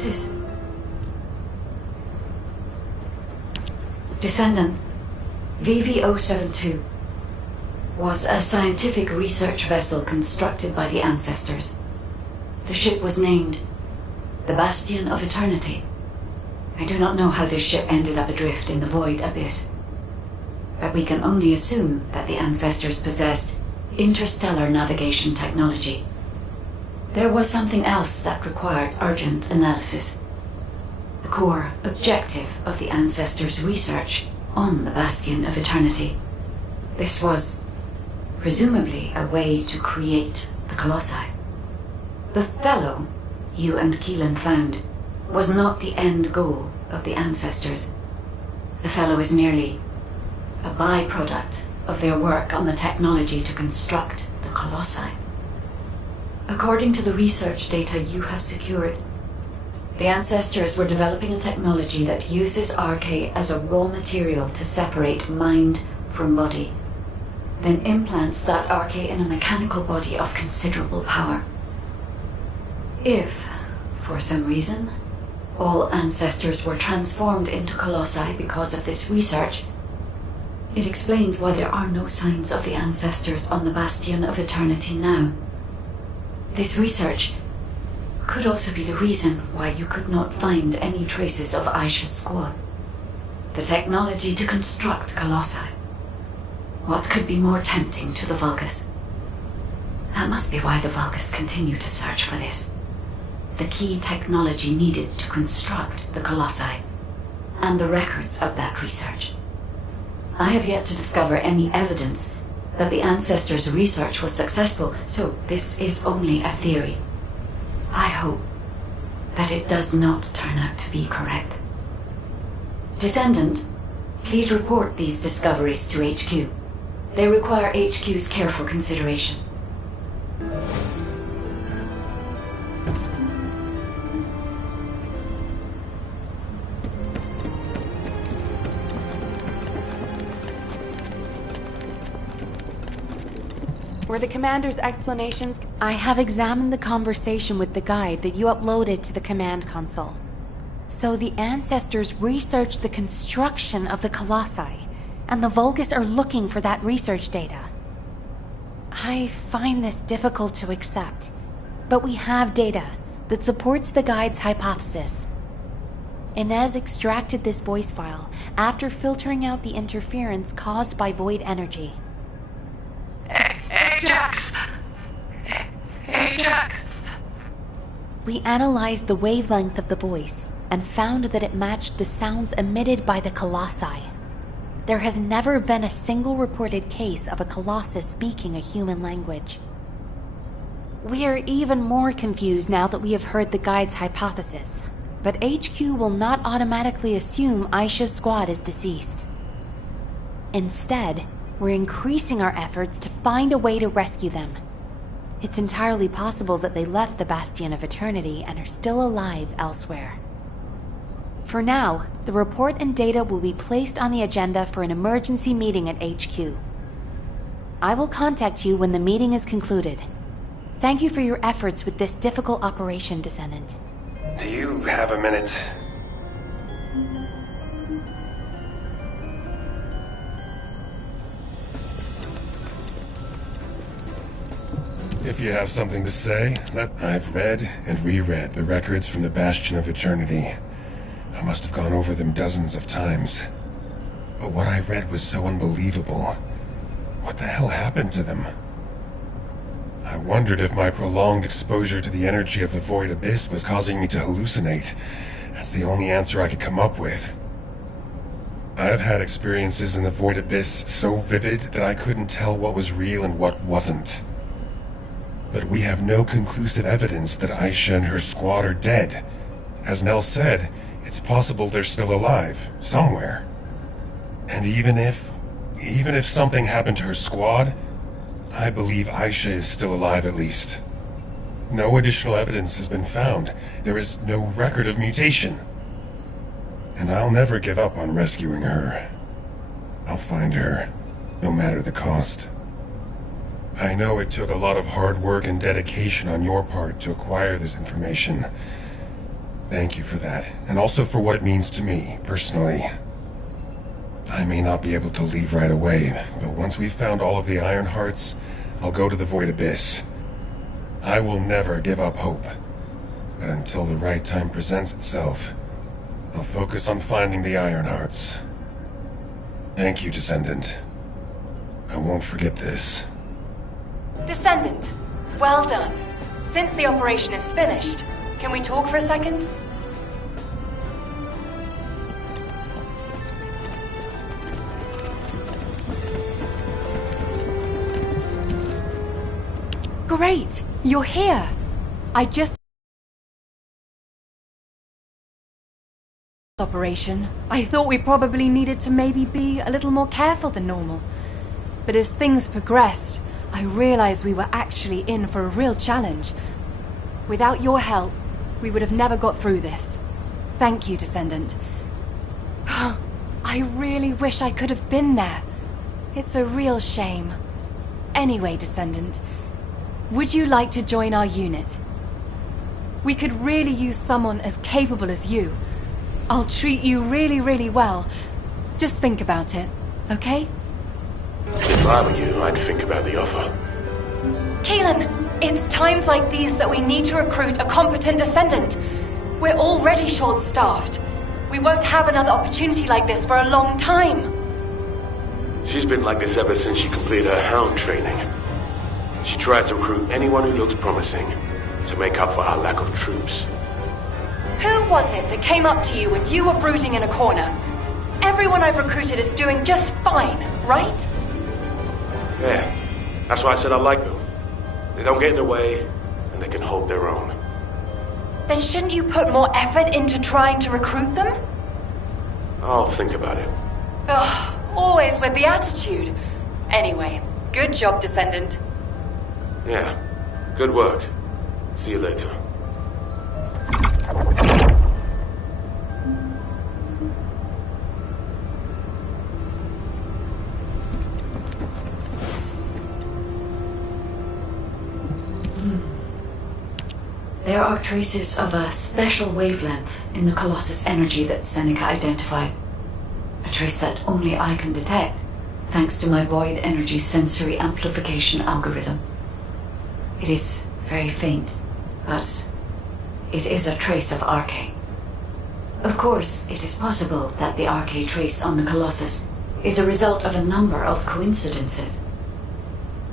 devices. Descendant, VV-072 was a scientific research vessel constructed by the ancestors. The ship was named the Bastion of Eternity. I do not know how this ship ended up adrift in the void abyss, but we can only assume that the ancestors possessed interstellar navigation technology. There was something else that required urgent analysis. The core objective of the ancestors' research on the Bastion of Eternity. This was presumably a way to create the Colossi. The fellow you and Keelan found was not the end goal of the ancestors. The fellow is merely a byproduct of their work on the technology to construct the Colossi. According to the research data you have secured, the ancestors were developing a technology that uses RK as a raw material to separate mind from body, then implants that RK in a mechanical body of considerable power. If, for some reason, all ancestors were transformed into Colossi because of this research, it explains why there are no signs of the ancestors on the Bastion of Eternity now. This research could also be the reason why you could not find any traces of Aisha's squad. The technology to construct Colossi. What could be more tempting to the Vulgus? That must be why the Vulgus continue to search for this. The key technology needed to construct the Colossi, and the records of that research. I have yet to discover any evidence that the ancestors' research was successful, so this is only a theory. I hope that it does not turn out to be correct. Descendant, please report these discoveries to HQ. They require HQ's careful consideration. Were the commander's explanations? I have examined the conversation with the guide that you uploaded to the command console. So the ancestors researched the construction of the Colossi, and the Vulgus are looking for that research data. I find this difficult to accept, but we have data that supports the guide's hypothesis. Inez extracted this voice file after filtering out the interference caused by void energy. Ajax! Ajax! We analyzed the wavelength of the voice and found that it matched the sounds emitted by the Colossi. There has never been a single reported case of a Colossus speaking a human language. We are even more confused now that we have heard the guide's hypothesis, but HQ will not automatically assume Aisha's squad is deceased. Instead, we're increasing our efforts to find a way to rescue them. It's entirely possible that they left the Bastion of Eternity and are still alive elsewhere. For now, the report and data will be placed on the agenda for an emergency meeting at HQ. I will contact you when the meeting is concluded. Thank you for your efforts with this difficult operation, Descendant. Do you have a minute? If you have something to say, I've read and reread the records from the Bastion of Eternity. I must have gone over them dozens of times. But what I read was so unbelievable. What the hell happened to them? I wondered if my prolonged exposure to the energy of the Void Abyss was causing me to hallucinate. That's the only answer I could come up with. I've had experiences in the Void Abyss so vivid that I couldn't tell what was real and what wasn't. But we have no conclusive evidence that Aisha and her squad are dead. As Nell said, it's possible they're still alive, somewhere. And even if something happened to her squad, I believe Aisha is still alive at least. No additional evidence has been found. There is no record of mutation. And I'll never give up on rescuing her. I'll find her, no matter the cost. I know it took a lot of hard work and dedication on your part to acquire this information. Thank you for that, and also for what it means to me, personally. I may not be able to leave right away, but once we've found all of the Iron Hearts, I'll go to the Void Abyss. I will never give up hope. But until the right time presents itself, I'll focus on finding the Iron Hearts. Thank you, Descendant. I won't forget this. Descendant, well done. Since the operation is finished, can we talk for a second? Great! You're here! Operation. I thought we probably needed to maybe be a little more careful than normal. But as things progressed, I realized we were actually in for a real challenge. Without your help, we would have never got through this. Thank you, Descendant. I really wish I could have been there. It's a real shame. Anyway, Descendant, would you like to join our unit? We could really use someone as capable as you. I'll treat you really, really well. Just think about it, okay? If I were you, I'd think about the offer. Keelan, it's times like these that we need to recruit a competent Descendant. We're already short-staffed. We won't have another opportunity like this for a long time. She's been like this ever since she completed her Hound training. She tries to recruit anyone who looks promising to make up for our lack of troops. Who was it that came up to you when you were brooding in a corner? Everyone I've recruited is doing just fine, right? Yeah, that's why I said I like them. They don't get in the way, and they can hold their own. Then shouldn't you put more effort into trying to recruit them? I'll think about it. Ugh, always with the attitude. Anyway, good job, Descendant. Yeah, good work. See you later. There are traces of a special wavelength in the Colossus energy that Seneca identified. A trace that only I can detect, thanks to my void energy sensory amplification algorithm. It is very faint, but it is a trace of Arche. Of course, it is possible that the Arche trace on the Colossus is a result of a number of coincidences.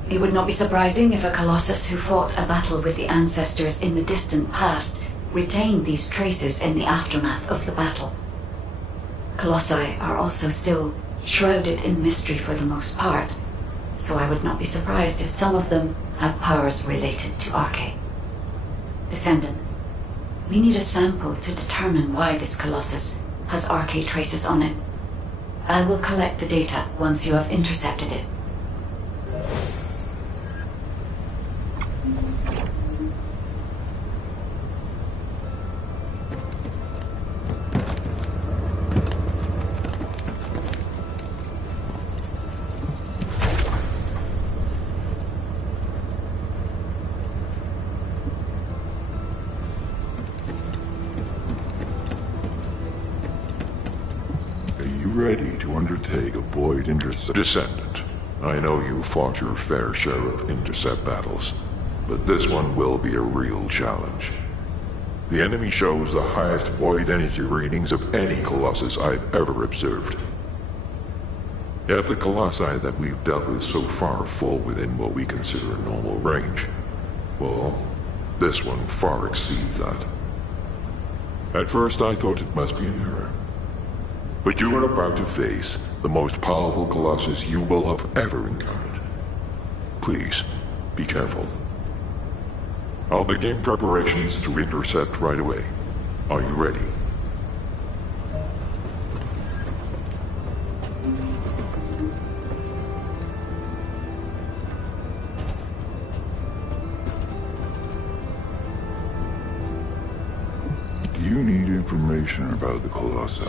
It would not be surprising if a Colossus who fought a battle with the ancestors in the distant past retained these traces in the aftermath of the battle. Colossi are also still shrouded in mystery for the most part, so I would not be surprised if some of them have powers related to Arche. Descendant, we need a sample to determine why this Colossus has Arche traces on it. I will collect the data once you have intercepted it. Ready to undertake a void intercept? Descendant, I know you fought your fair share of intercept battles, but this one will be a real challenge. The enemy shows the highest void energy readings of any Colossus I've ever observed. Yet the Colossi that we've dealt with so far fall within what we consider a normal range. Well, this one far exceeds that. At first I thought it must be an error. But you are about to face the most powerful Colossus you will have ever encountered. Please, be careful. I'll begin preparations to intercept right away. Are you ready? Do you need information about the Colossi?